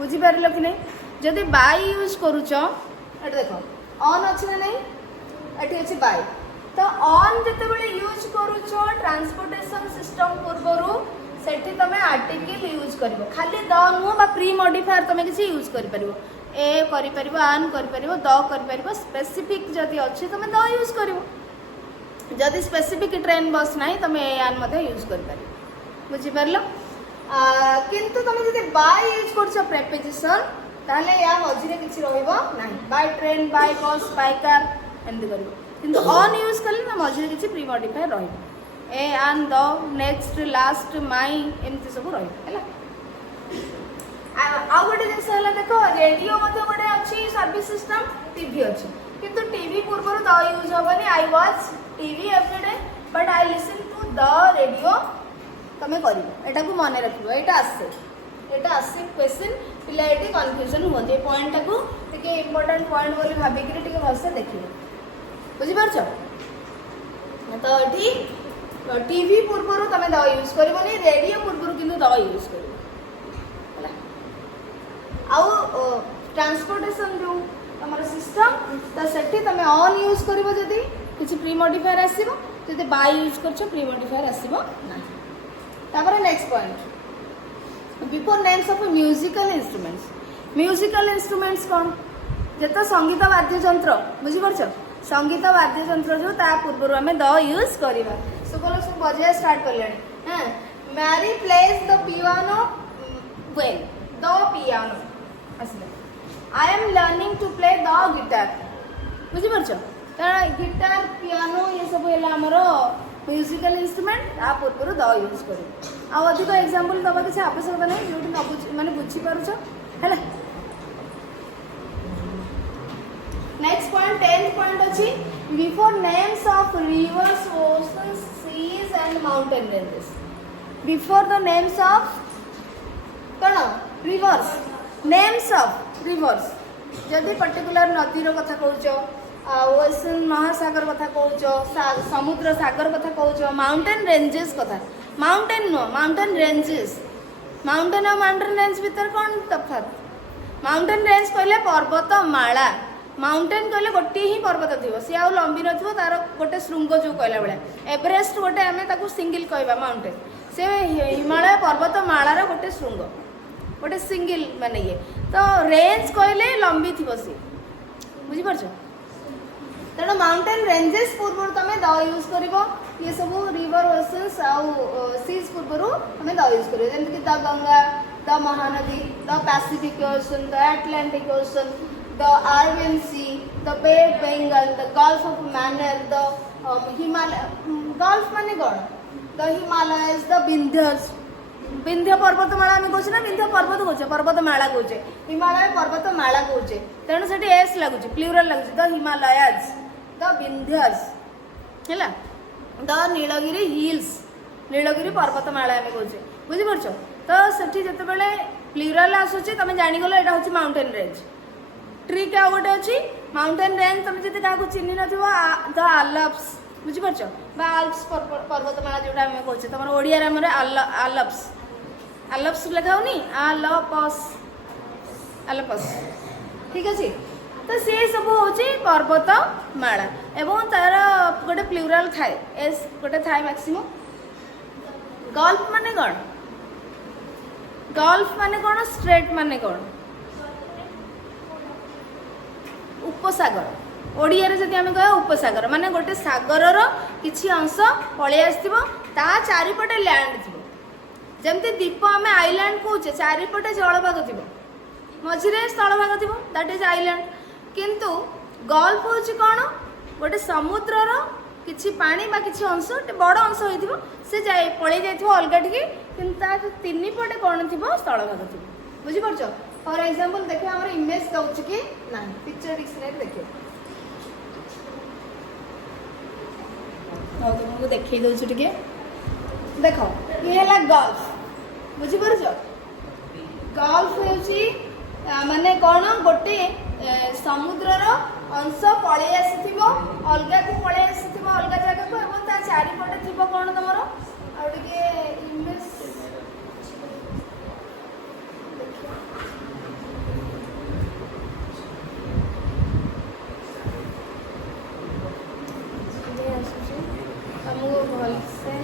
बुझिपारलो कि नहीं जदि बाय यूज करुच एटा देखो ऑन अछि ना नहीं एटी अछि बाय तो ऑन जिते यूज करुच ट्रांसपोर्टेशन सिस्टम पूर्वर सेठी तुम आर्टिकल यूज कर खाली द नुह प्री मॉडिफायर तुम किसी यूज कर ए कर आन कर द कर स्पेसिफिक जदि अच्छी तुम द यूज कर जदि स्पेसिफिक ट्रेन बस ना तुम ए आन यूज कर बुझीपार किंतु तुम जब बाय यूज कर प्रेपोजिशन ताले या मझिरे किछि रहइबो नाही बाय ट्रेन बाय बस बाय कार एंड कर किंतु ऑन यूज कले ना मझिरे किछि pre modifier रहइबो A on the next last माई एमती सब रहा आ गोटे जिन देख रेडियो गोटे अच्छी सर्विस सिस्टम टीवी अच्छी किंतु टीवी पूर्व द यूज हेनी I watch TV everyday but I listen to the radio तुम कर मन रख यहाँ आसे क्वेश्चन पिला ये कन्फ्यूजन हुए पॉइंट टे इम्पोर्टाट पॉइंट बोली भाविकी भलसे देखिए बुझीपार तो ये टीवी पूर्व तुम द यूज कर रेडियो पूर्व कि द यूज कर ट्रांसपोर्टेशन जो तुम सिस्टम तो सेठी तुम ऑन यूज कर किसी प्री मॉडिफायर आसो जब बाय यूज कर प्री मॉडिफायर आसो ना next point before names of musical instruments कौन जिते संगीत वाद्ययंत्र बुझीपार संगीत वाद्ययंत्र जो ता पूर्व आम द यूज करवा सुकल सब बजाय स्टार्ट कले हाँ Mary plays the piano well the piano आसले I am learning to play the guitar बुझीपार कारण गिटार पियानो ये सब है आमर म्यूजिकल इंस्ट्रूमेंट आ पूर्व द यूज कर अधिक एग्जांपल दबा किसी आवश्यकता नहीं जो न बुझी माने बुझीपार है नेक्स्ट पॉइंट 10th पॉइंट अच्छी before names of rivers oceans seas and mountain ranges before the names of कौन रिवर्स नेम्स ऑफ रिवर्स जदि पर्टिकुलर नदीर कथा कहूच ओशन महासागर कथा कहूच समुद्र सागर कथा कहूच माउंटेन रेंजेस कथा माउंटेन नुह माउंटेन रेंजेस माउंटेन और माउंटेन रेंज भीतर कौन तफात माउंटेन रेंज कहले पर्वत माला माउंटेन कहले गोटे ही पर्वत थी सी आउ लंबी न तार गोटे श्रृंग जो कहला भाया एवरेस्ट गोटे आम सिंगल कहवा माउंटेन से हिमालय पर्वत मालार गोटे श्रृंग गोटे सिंगल माने ये तो रेंज कहले लंबी थी सी बुझीपार तेणु माउंटेन रेंजेस पूर्व तुम द यूज कर ये सब रिवर ओशंस आउ सीज पूर्व आम द यूज करें जमीक the Ganga the Mahanadi the Pacific Ocean the Atlantic Ocean the Arabian Sea the Bay of Bengal the Gulf of Mannar the Himalaya gulf माने कौन द हिमालयस द विंध्यस विंध्य पर्वतमाला आम कहे ना विंध्य पर्वत कहे पर्वतमाला कहे हिमालय पर्वतमाला कहे तेणु से एस लगुच प्लूराल लगुच द हिमालयस द विंध्यस है द नीलगिरी हिल्स नीलगिरी पर्वतमाला आम कहे बुझीपार तो सेठी जिते प्लूराल आसूची तुम जानीगल यहाँ हूँ माउंटेन रेंज ट्री क्या गोटे अच्छी माउंटेन रेंज तुम जब क्या चिन्ह न द आल्प्स बुझीपार आल्प्स पर्वतमाला जोटा आम कहे तुम ओडिया आल्प्स आल्प्स लिखा होनी आल्पस आल्पस ठीक अच्छे तो सी सब हूँ पर्वतमाला एवं तार गोटे प्लूराल थाए एस गोटे थाए मैक्सिमम गल्फ माने कौन गल्फ माने कौन स्ट्रेट माने कौन उपसागर ओडिया जदि आम कह उपसागर माने गोटे सागर किसी अंश पलि आसो ता चारिपटे लैंड थी जमती द्वीप आम आईलैंड कहे चारिपटे जलभाग थी मझे स्थलभाग थी दैट इज आईलैंड किंतु गल्फ हूँ कौन गोटे समुद्रर किसी पानी बा किसी अंश बड़ अंश हो से पलि जाइए अलग टी कि तीन पटे कौन थी स्थलभाग थी बुझीपार फॉर एग्जांपल देखिए आम इमेज दौर कि ना पिक्चर डिक्शनरी देखिए तुमको देखी दौर टे देख ये है गल्फ बुझीपार गल्फ हूँ माने कौन गोटे समुद्रर अंश पलि आसी अलग को पलि आसी अलग जगह को एवं ता चारिपटे थी कौन तुम आगे इमेज तुमको भलसे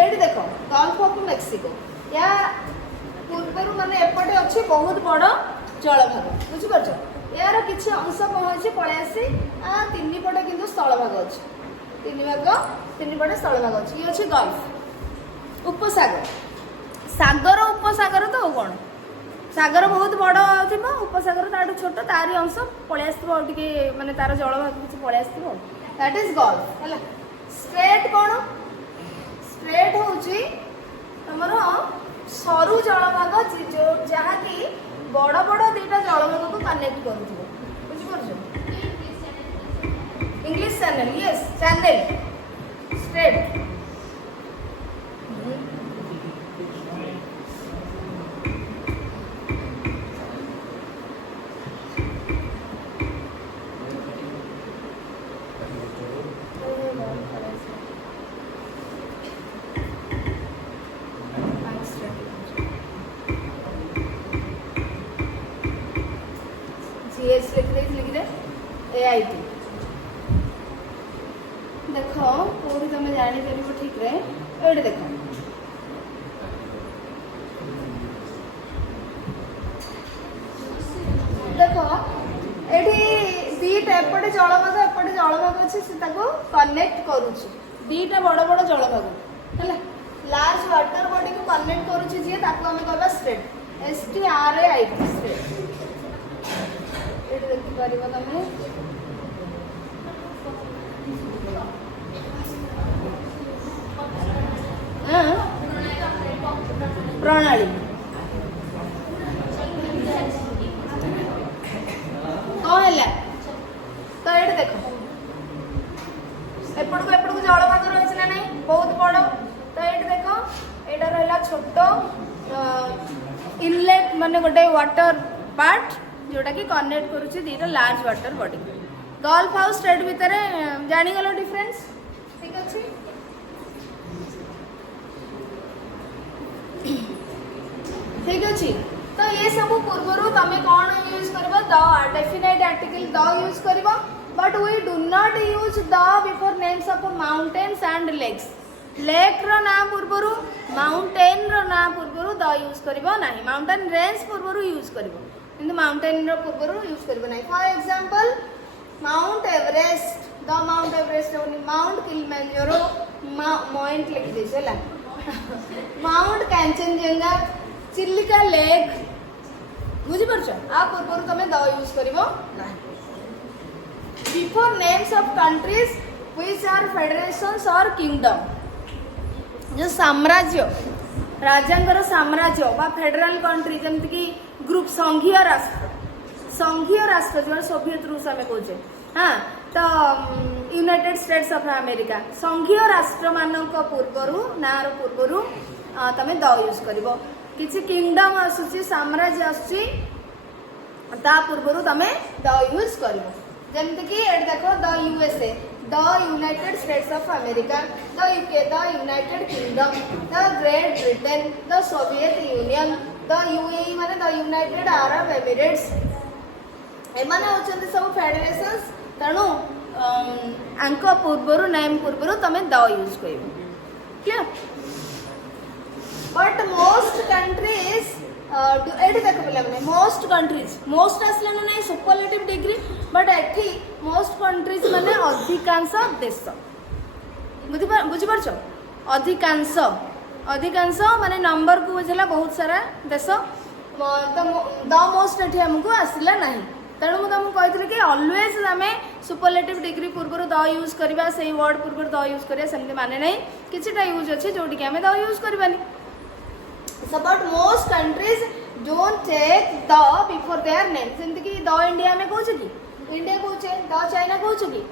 ये देख गल्फ ऑफ मेक्सिको या पूर्व माने एपटे अच्छे बहुत बड़ जलभाग बुझीपार यार किसी अंश कौन पलि आसी तीन पटे कि स्थलभाग अच्छे तीन पटे स्थलभाग अच्छे ये अच्छे गल्फ उपसागर सागर उपसागर तो कौन सागर बहुत बड़ थी उपसागर ताठू छोट तारी अंश पलि आसो माने तार जलभाग किसी पलि आसो दैट इज गल्फ है स्ट्रेट कौन स्ट्रेट हूँ तुम सरु जलभाग जो जहाँकि बड़ बड़ दुईटा जलभाग को कनेक्ट कर English channel yes channel straight लिखदे AIT देख कौन तुम जापर ठीक रे ये देख देख ये दीटा एपटे जलभाग अच्छे से कनेक्ट करुच्ची दीटा बड़ बड़ जलभाग है लार्ज वाटर बॉडी को कनेक्ट करुच्ची जी आम कह स्ट्रेट STRAIT स्ट्रेट ये देखिपर तुम प्रणाली कौन है तो ये देख एपट को जलभाग रही ना नहीं बहुत बड़ तो ये देख यहाँ रहा छोट इनलेट माने गोटे वाटर पार्ट जोटा कि कनेक्ट करुच्ची दीटा लार्ज वाटर बॉडी गल्फ हाउस स्ट्रेट भितर जानीगल डिफरेंस ठीक अच्छे ठीक अच्छे तो ये सब पूर्व तुम कौन यूज कर the definite article the use कर but we do not use the before names of mountains and lakes lake रो ना पूर्व माउंटेन रो ना पूर्व द यूज कर ना माउंटेन रेंज पूर्व यूज कर କିନ୍ତୁ ମାଉଣ୍ଟେନ ର ପୂର୍ବରୁ ୟୁଜ କରିବ ନାହିଁ। For example Mount Everest, the Mount Everest होनी, माउंट किलिमांजारो माउंट लिखि देछ हला, माउंट कांचनजंगा, चिलिका लेक, बुझि परछ आ पूर्व तमे द यूज करबो नाही। Before names of countries which are federations और किंगडम, जो साम्राज्य राजांगर साम्राज्य बा फेडरल कंट्री जेमति कि ग्रुप संघीय राष्ट्र जो सोवियत रूस आम कहे, हाँ तो यूनाइटेड स्टेट्स ऑफ अमेरिका संघीय राष्ट्र मान पूर्व ना पूर्व तुम द यूज कर किसी किंगडम आसूसी साम्राज्य आसूसी पूर्व तुम द यूज कर जमीक देख the USA, the United states of America, the UK, the United kingdom, the great Britain, the Soviet union, the UAE माने द यूनाइटेड अरब एमिरेट्स, एमाने होचंती सब फेडरेशंस। तेणु आंक पूर्वर नेम पूर्वर तुम द यूज कर क्लियर। बट मोस्ट कंट्रीज एठी देख पिला माने मोस्ट कंट्रीज, मोस्ट आसला ना सुपरलेटिव डिग्री, बट एठी मोस्ट कंट्रीज माने अधिकांश देश, बुझी पारछ अधिकांश, अधिकांश माने नंबर को बुझला बहुत सारा देश, द मोस्ट एठी हमको आसला नाही। तेणु मुझे कही कि अलवेज आम सुपरलेटिव डिग्री पूर्व द यूज करवा, से वर्ड पूर्व द यूज करवा सेमती माने नहीं, किछिटा यूज अच्छे जोटिक आम द यूज करवानी। But most countries don't take the before their name, जेमति कि द इंडिया में कहूँ कि इंडिया कहूचे, द चाइना कहूँ कि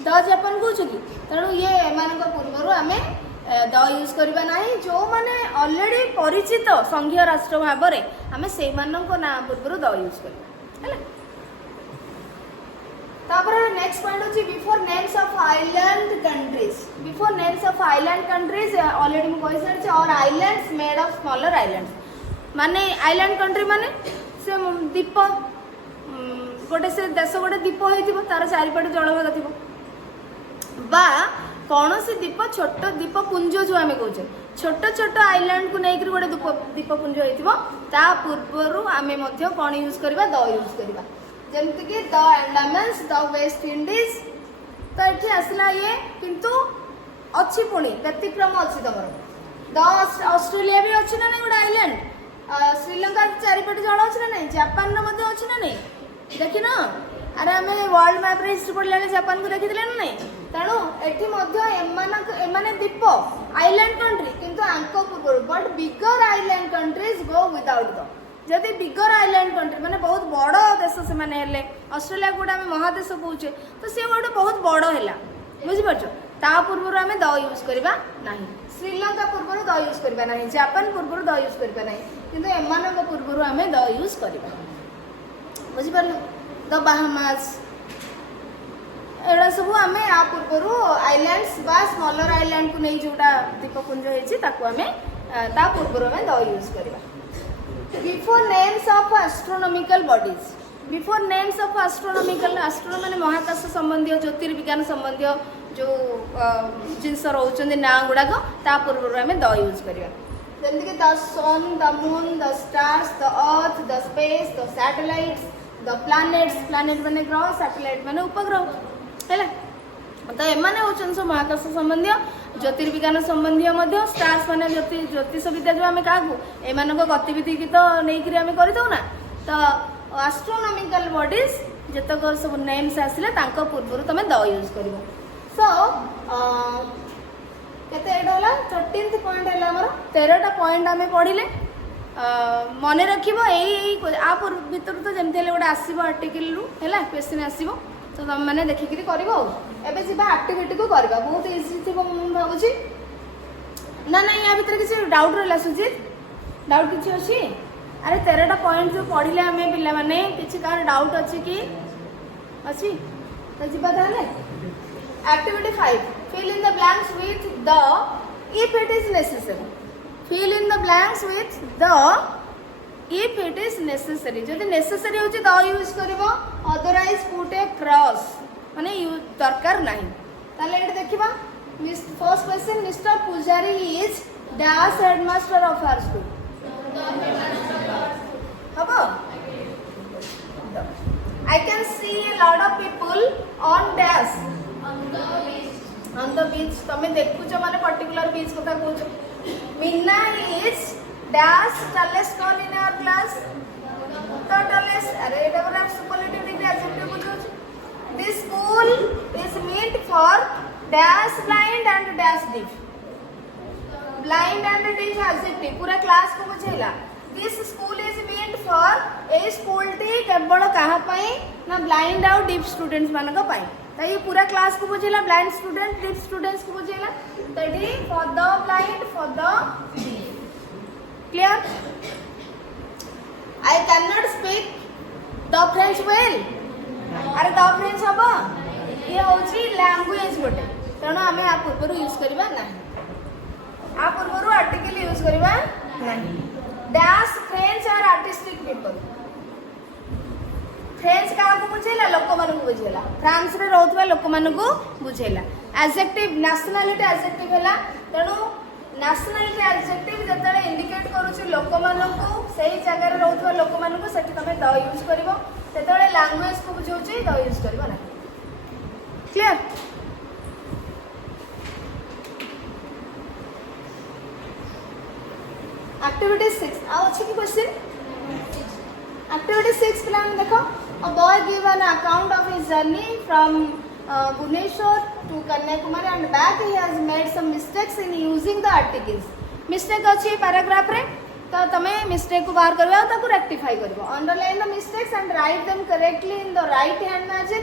द जापान कहूँ कि, तेणु ये एमान पूर्व आम द यूज करवा नहीं। जो माने ऑलरेडी परिचित संघीय राष्ट्र भाव में आम से ना पूर्व द यूज करवा। नेक्स्ट पॉइंट होची before names of island countries, before names of island countries already मु कहि सारछि, और islands made of smaller islands माने आइलैंड कंट्री माने से द्वीप, गोटे से देश गोटे द्वीप होइथिबो, तार चारिपटे जलभाग थिबो, बा कौन सी द्वीप छोट द्वीपपुंज जो आम कहे छोट छोट आइलैंड को लेकर गोटे द्वीपपुंज होइथिबो, ता पूर्वरु आमे मध्य कौन यूज करबा द यूज करबा, जेमति कि द अंडमान्स, द वेस्ट इंडीज। तो ये आसला ये किंतु अच्छी पुणी व्यतिक्रम अच्छी तुम द ऑस्ट्रेलिया भी अच्छी ना नहीं गोटे आइलैंड, श्रीलंका चारिपटे जल अच्छी ना नहीं, जापान अच्छी ना नहीं, देख न अरे आम वर्ल्ड मैप हिस्ट्री पढ़ला जापान को देखी ना नहीं। तेणु एमाने द्वीप आइलैंड कंट्री किंतु आंक पूर्व, but bigger island countries go without the, जदि बिगर आइलैंड कंट्री माने बहुत बड़ देश से माने हेले, ऑस्ट्रेलिया गोटे आम महादेश कहूचे तो सी गोटे बहुत बड़ है, बुझिपार ता पूर्व आम द यूज करवा नहीं, श्रीलंका पूर्व द यूज करवा नहीं, जापान पूर्व द यूज करवा नहीं, किंतु एमान पूर्व आम द यूज करवा, बुझिपार द बाहामास एड़ा सब आम आ पूर्व आइलैंड्स बा स्मॉलर आइलैंड को नहीं जोटा द्वीपपुंज होती ता पूर्व आम द यूज करवा। Before names of astronomical bodies, before names of astronomical, astro माने महाकाश संबंधी ज्योतिर्विज्ञान संबंधी जो जिनस रोचंदी ना गुड़ाक ता पूर्व आम द यूज करवा, जमीक the sun, the moon, the stars, the earth, the space, the satellites, the planets, planet माने ग्रह, सैटेलाइट माने उपग्रह है। तो एमाने होचन सब महाकाश संबंधी ज्योतिर्विज्ञान संबंधी मध्य, स्टार्स माने ज्योतिष विद्या जो आम क्या एमान गतिविधि की तो नहीं आम करदौ ना। तो एस्ट्रोनॉमिकल बॉडीज जितक सब नेम्स आसिले तांको पूर्व तुम द यूज कर। सो केते एटा होला 13th पॉइंट है हमर 13टा पॉइंट आम पढ़िले मन रखिबो एई आ भीतर तो जेमते गोटे आसीबो आर्टिकल रु हैला क्वेश्चन आसीबो, तो तुम मैंने देखिक कर। एबे जीवा एक्टिविटी को करबा बहुत इजी थी मु भाबुची ना नहीं, या भीतर किसी डाउट रहला सुजीत, डाउट किसी अच्छी? अरे 13टा पॉइंट जो पढ़िले आम पिला माने किसी कार डाउट अच्छी कि अच्छी तो जीवा ताले activity 5 fill in the blanks with the if it is necessary, fill in the blanks with the if it is necessary, जदि नेसेसरी होची द यूज करबो, अदरवाइज पुट ए क्रॉस माने यूज दरकार नहीं। ताले एट देखिबा first question, mister Pujari is dash headmaster of our school, हबो I can see a lot of people on dash. On the beach. तमें देखुच माने particular beach कथा कहूच. Minna is dash tallest one in our class. The tallest. अरे इटा पर आप superlative degree adjective बुझोच. This school is meant for dash blind and dash deaf. Blind and deaf adjective पूरा class को बुझेला. This school is meant for A school T केवल कहा पाई ना ब्लाइंड आउ डीफ स्टूडेंट्स मान का पाई. तो ये पूरा क्लास को बुझेला ब्लाइंड स्टूडेंट डीफ स्टूडेंट्स को बुझेला. तो ये for the blind for the deaf. Clear? I cannot speak the French well. अरे द फ्रेंच हबा ये होची लैंग्वेज गोटे तेणु आम आ पूर्व यूज करवा ना. आ पूर्व आर्टिकल यूज करवा नहीं. Dash French are artistic people. French क्या बुझेला लोक मान बुझेला. फ्रांस रे रहउथबा लोक मान बुझेला. एडजेक्टिव नेशनलिटी एडजेक्टिव हैला तेणु नेशनलिटी एडजेक्टिव जतले इंडिकेट करूची लोक मान को सही जगह रे रहउथबा लोक मान को सेठी तमे द यूज करबो. तेतले लैंग्वेज को बुझौची द यूज करबो ना. क्लियर? एक्टिविटी 6 आ अछि की क्वेश्चन. एक्टिविटी 6 प्लान देखो. A boy gave an account of his journey from Bhubaneswar to Kanyakumari and back. He has made some mistakes in using the articles. Mistake अछि paragraph रे तो तमे mistake को बाहर करबा ताको रेक्टिफाई करबो. Underline the mistakes and write them correctly in the right hand margin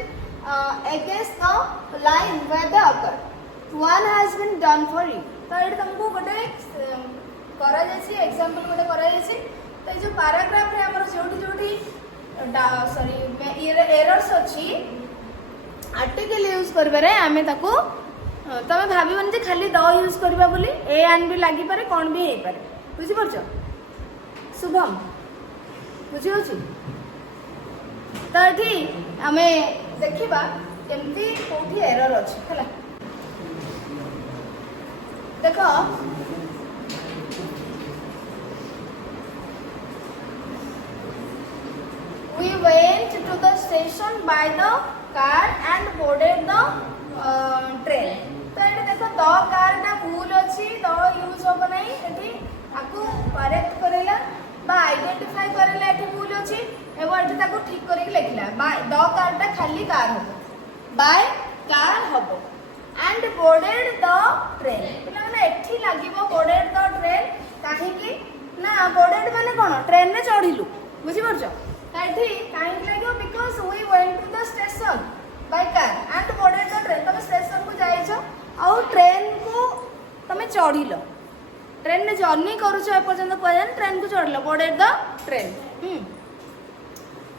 against the line where they occur. One has been done for you. तो एट तुमको गोटे करा जायछि एग्जांपल गोटे करा जायछि. तो जो पैराग्राफ रे हमर जोटी जोटी सॉरी एरर्स अछि आर्टिकल यूज करबे रे आमे ताको तमे भाबिबन जे खाली द यूज करबा बोली ए एंड भी लागि पारे कोन भी हे पारे. बुझि परछ? शुभम बुझि होछि. तो एठी आमे देखिबा केमती कोठी एरर अछि हला. देखो we went to the station by the car and boarded the train. तो एठी देखो द कार ना भूल अछि द यूज होब नै. एठी आकु करेक्ट करेला बा आइडेंटिफाई करेला एठी भूल अछि एवं एठी ताको ठीक करिक लिखला. बाय द कार टा खाली कार होबो बाय कार होबो एंड बोर्डेड द ट्रेन. पिला माने एठी लागिबो बोर्डेड द ट्रेन काहे कि ना बोर्डेड माने कोन ट्रेन ने चढ़िलु. बुझि परछ? एठी काहे लागियो because we went to the station by car and boarded the train. तमे स्टेशन को जाइछो और ट्रेन को तमे चढ़िलो. ट्रेन ने जर्नी करूछ ए पर्यंत कहन ट्रेन को चढ़लो boarded the train.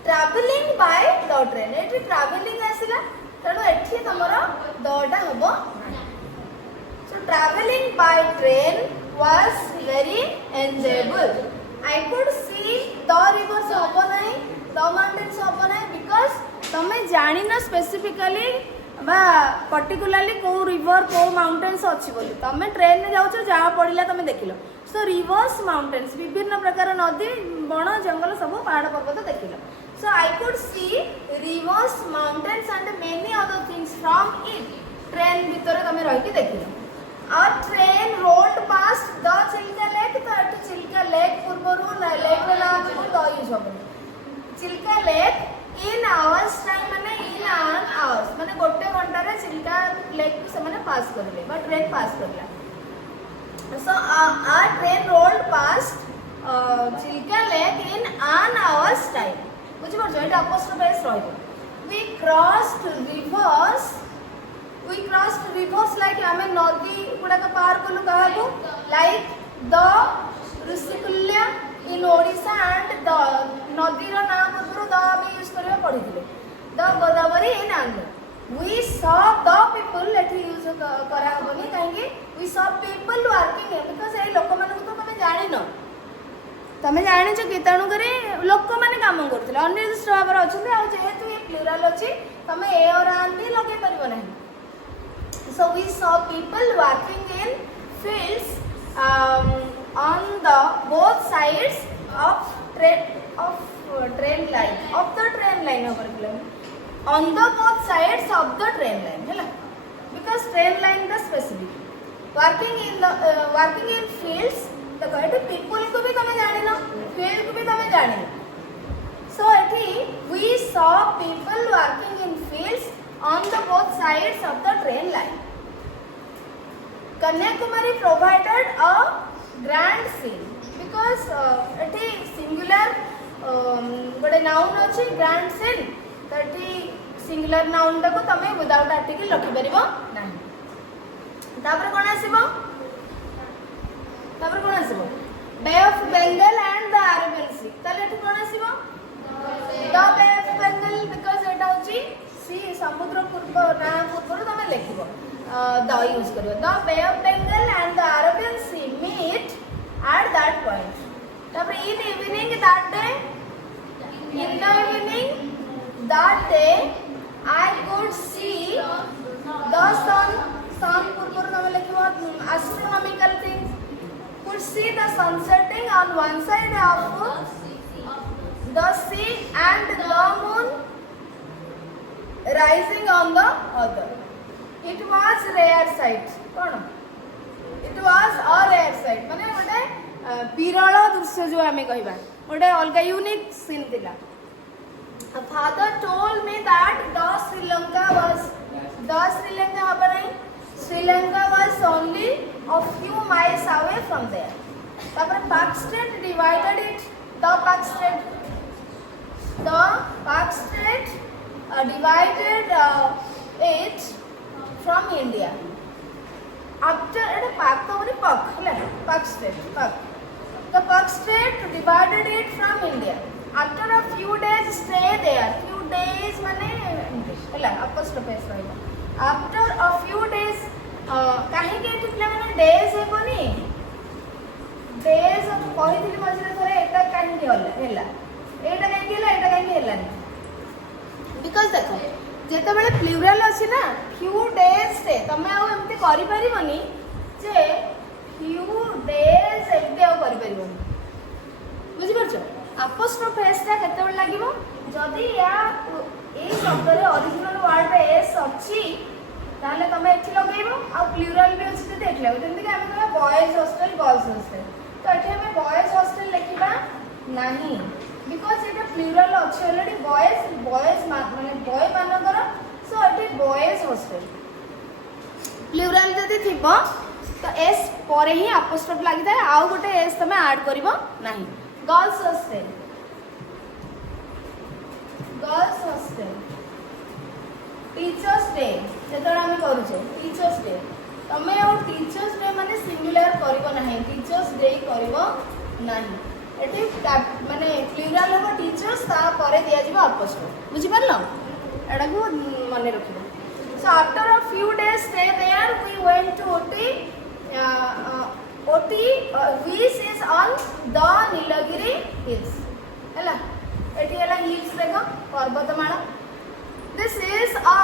Travelling by the train. एठी ट्रैवलिंग आसिला तेणु एठी तमरो दटा हबो. So travelling by train was very enjoyable. I could see the rivers हबो नै the mountains हबो नै बिकॉज़ तमे जानि ना स्पेसिफिकली बा पर्टिकुलरली को रिवर को माउंटेन्स अछि बोली. तमे ट्रेन में जाउछ जा पड़िला तमे देखिलो. सो रिवर्स माउंटेन्स विभिन्न प्रकार नदी बण जंगल सब पहाड़ पर्वत देखिलो. So I could see rivers mountains and many other things from it. Train भीतर तमे रहि के देखिलो. A train rolled past the Chilka Lake. तो एठी चिल्का लेक पूर्वरु लेक रे नाम को द यूज होबो. Chilika lake in hours time माने इन an hours माने गोटे घंटा रे चिल्का लेक से माने पास करले बा ट्रेन पास करला. So a train rolled past Chilika lake in an hours time. बुझि परछ? एटा अपोस्ट्रोफेस रहइबो. We crossed rivers like आमे नदी गुडा का पार कलु कहबो like the Rushikulya in Odisha and the नदी रो नाम पूर्व द आमे यूज करबे पढिथिले. the Godavari in Andhra. We saw the people एठी यूज करा हबनी काहेकि we saw people working here because ए लोक मानक तो तमे जानि न तमे जानि छ कि तणु करे लोक माने काम करथिले अनिर्दिष्ट भाबर अछथि आ जेहेतु ए प्लुरल अछि तमे ए और आन भी लगे परिबो नाही. So we saw people working in fields on the both sides of train line of the train line over on the both sides of the train line है ना, because train line the specific working in fields तो कहते people को भी तमें जाने ना, field को भी तमें जाने, so एठी we saw people working in fields on the both sides of the train line. Kanyakumari provided a grand scene because एठी singular गोटे नाउन अच्छी ग्रांड सीन तो ये सिंगुलर नाउन टाको तमे विदाउट आर्टिकल रखि परिबो नाही तापर कोन आसीबो Bay of Bengal and the Arabian Sea तले एठी कोन आसीबो the Bay of Bengal because एटा होची सी समुद्र पूर्व ना पूर्व तमे लिखिबो द यूज करियो the Bay of Bengal and the Arabian Sea meet at that point तापर in evening that day in the evening that day I could see the sun purpur tame likhibo astronomical things could see the sun setting on one side of the sea and the moon rising on the other. It was rare sight cone it was a rare sight माने गोटे विरल दृश्य जो आमे कहिबा गोटे अलग unique scene थिला. Father told me that Sri Lanka was only a few miles away from there. तापर Pak Strait divided it. The Pak Strait divided it from India. After Pak तो बोली Pak है Pak Strait Pak. The Pak Strait divided it from India. After a few days stay there, few days माने ହେଲା apostrophe ରହିବ. After a few days काहे के एठी पिला माने days हेबोनी days कहिथिली मझिरे थरे एटा काहे के होला एटा काहे के हेलानी because देखो जेते बेले प्लूरल अछि ना few days से तमे आ एमते करि परिबनी जे few days एते आ करि परिबनी बुझि परछो apostrophe s टा केते बेल लागिवो जदी या ए शब्द रे ओरिजिनल वर्ड रे s अछि ताले तमे एठी लगेइबो आ प्लूरल भी अछि ते देख लेबो जेंति कि हम कहबा बॉयज हॉस्टल गर्ल्स हॉस्टल तो एठी हम बॉयज हॉस्टल लिखिबा नाही बिकॉज़ एटा प्लूरल अछि ऑलरेडी बॉयज माने बॉय मानकर सो एठी बॉयज हॉस्टल प्लूरल जदी थिबो तो s परे ही apostrophe लागि थाए आ गोटे s तमे ऐड करिवो नाही. गर्ल्स हॉस्टल टीचर्स डे जेतरा हम करूचे टीचर्स डे तमे आ टीचर्स डे माने सिंगुलर करिवो नाही टीचर्स डे करिवो नाही एठी माने प्लूरल हो टीचर्स ता परे दिया जिवो apostrophe बुझि परलो एडा को माने रखिबो. So after a few days stay there we went to which is on the Nilagiri hills हैला एठी हैला hills देखो पर्वतमाला. This is a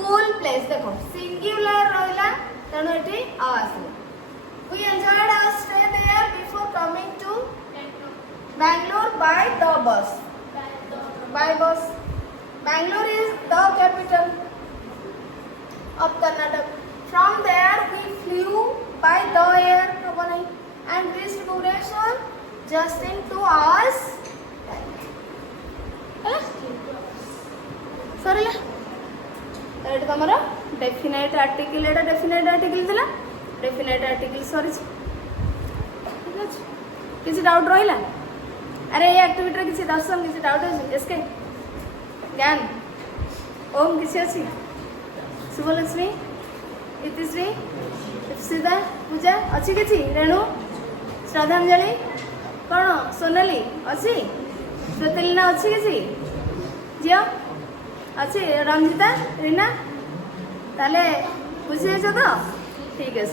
cool place देखो singular रहला तनो एठी आ आसी. We enjoyed our stay there before coming to Bangalore by bus. Bangalore is the capital of Karnataka. From there we flew by the air and reached Bhubaneswar just in 2 hours. Sorry la. Etah तमरा definite article Etah definite article दिला definite article sorry ठीक अछि किछि doubt रहिला अरे ये activity रे किछि दर्शन किछि डाउट अछि एसके ज्ञान ओम किछि अछि शुभलक्ष्मी इतिश्री इप्सिता पूजा अच्छी किछि रेणु श्रद्धांजलि कौन सोनाली अच्छी श्वेतलीना अच्छी किछि झियो अच्छी रंजिता रीना ताले बुझे तो ठीक है।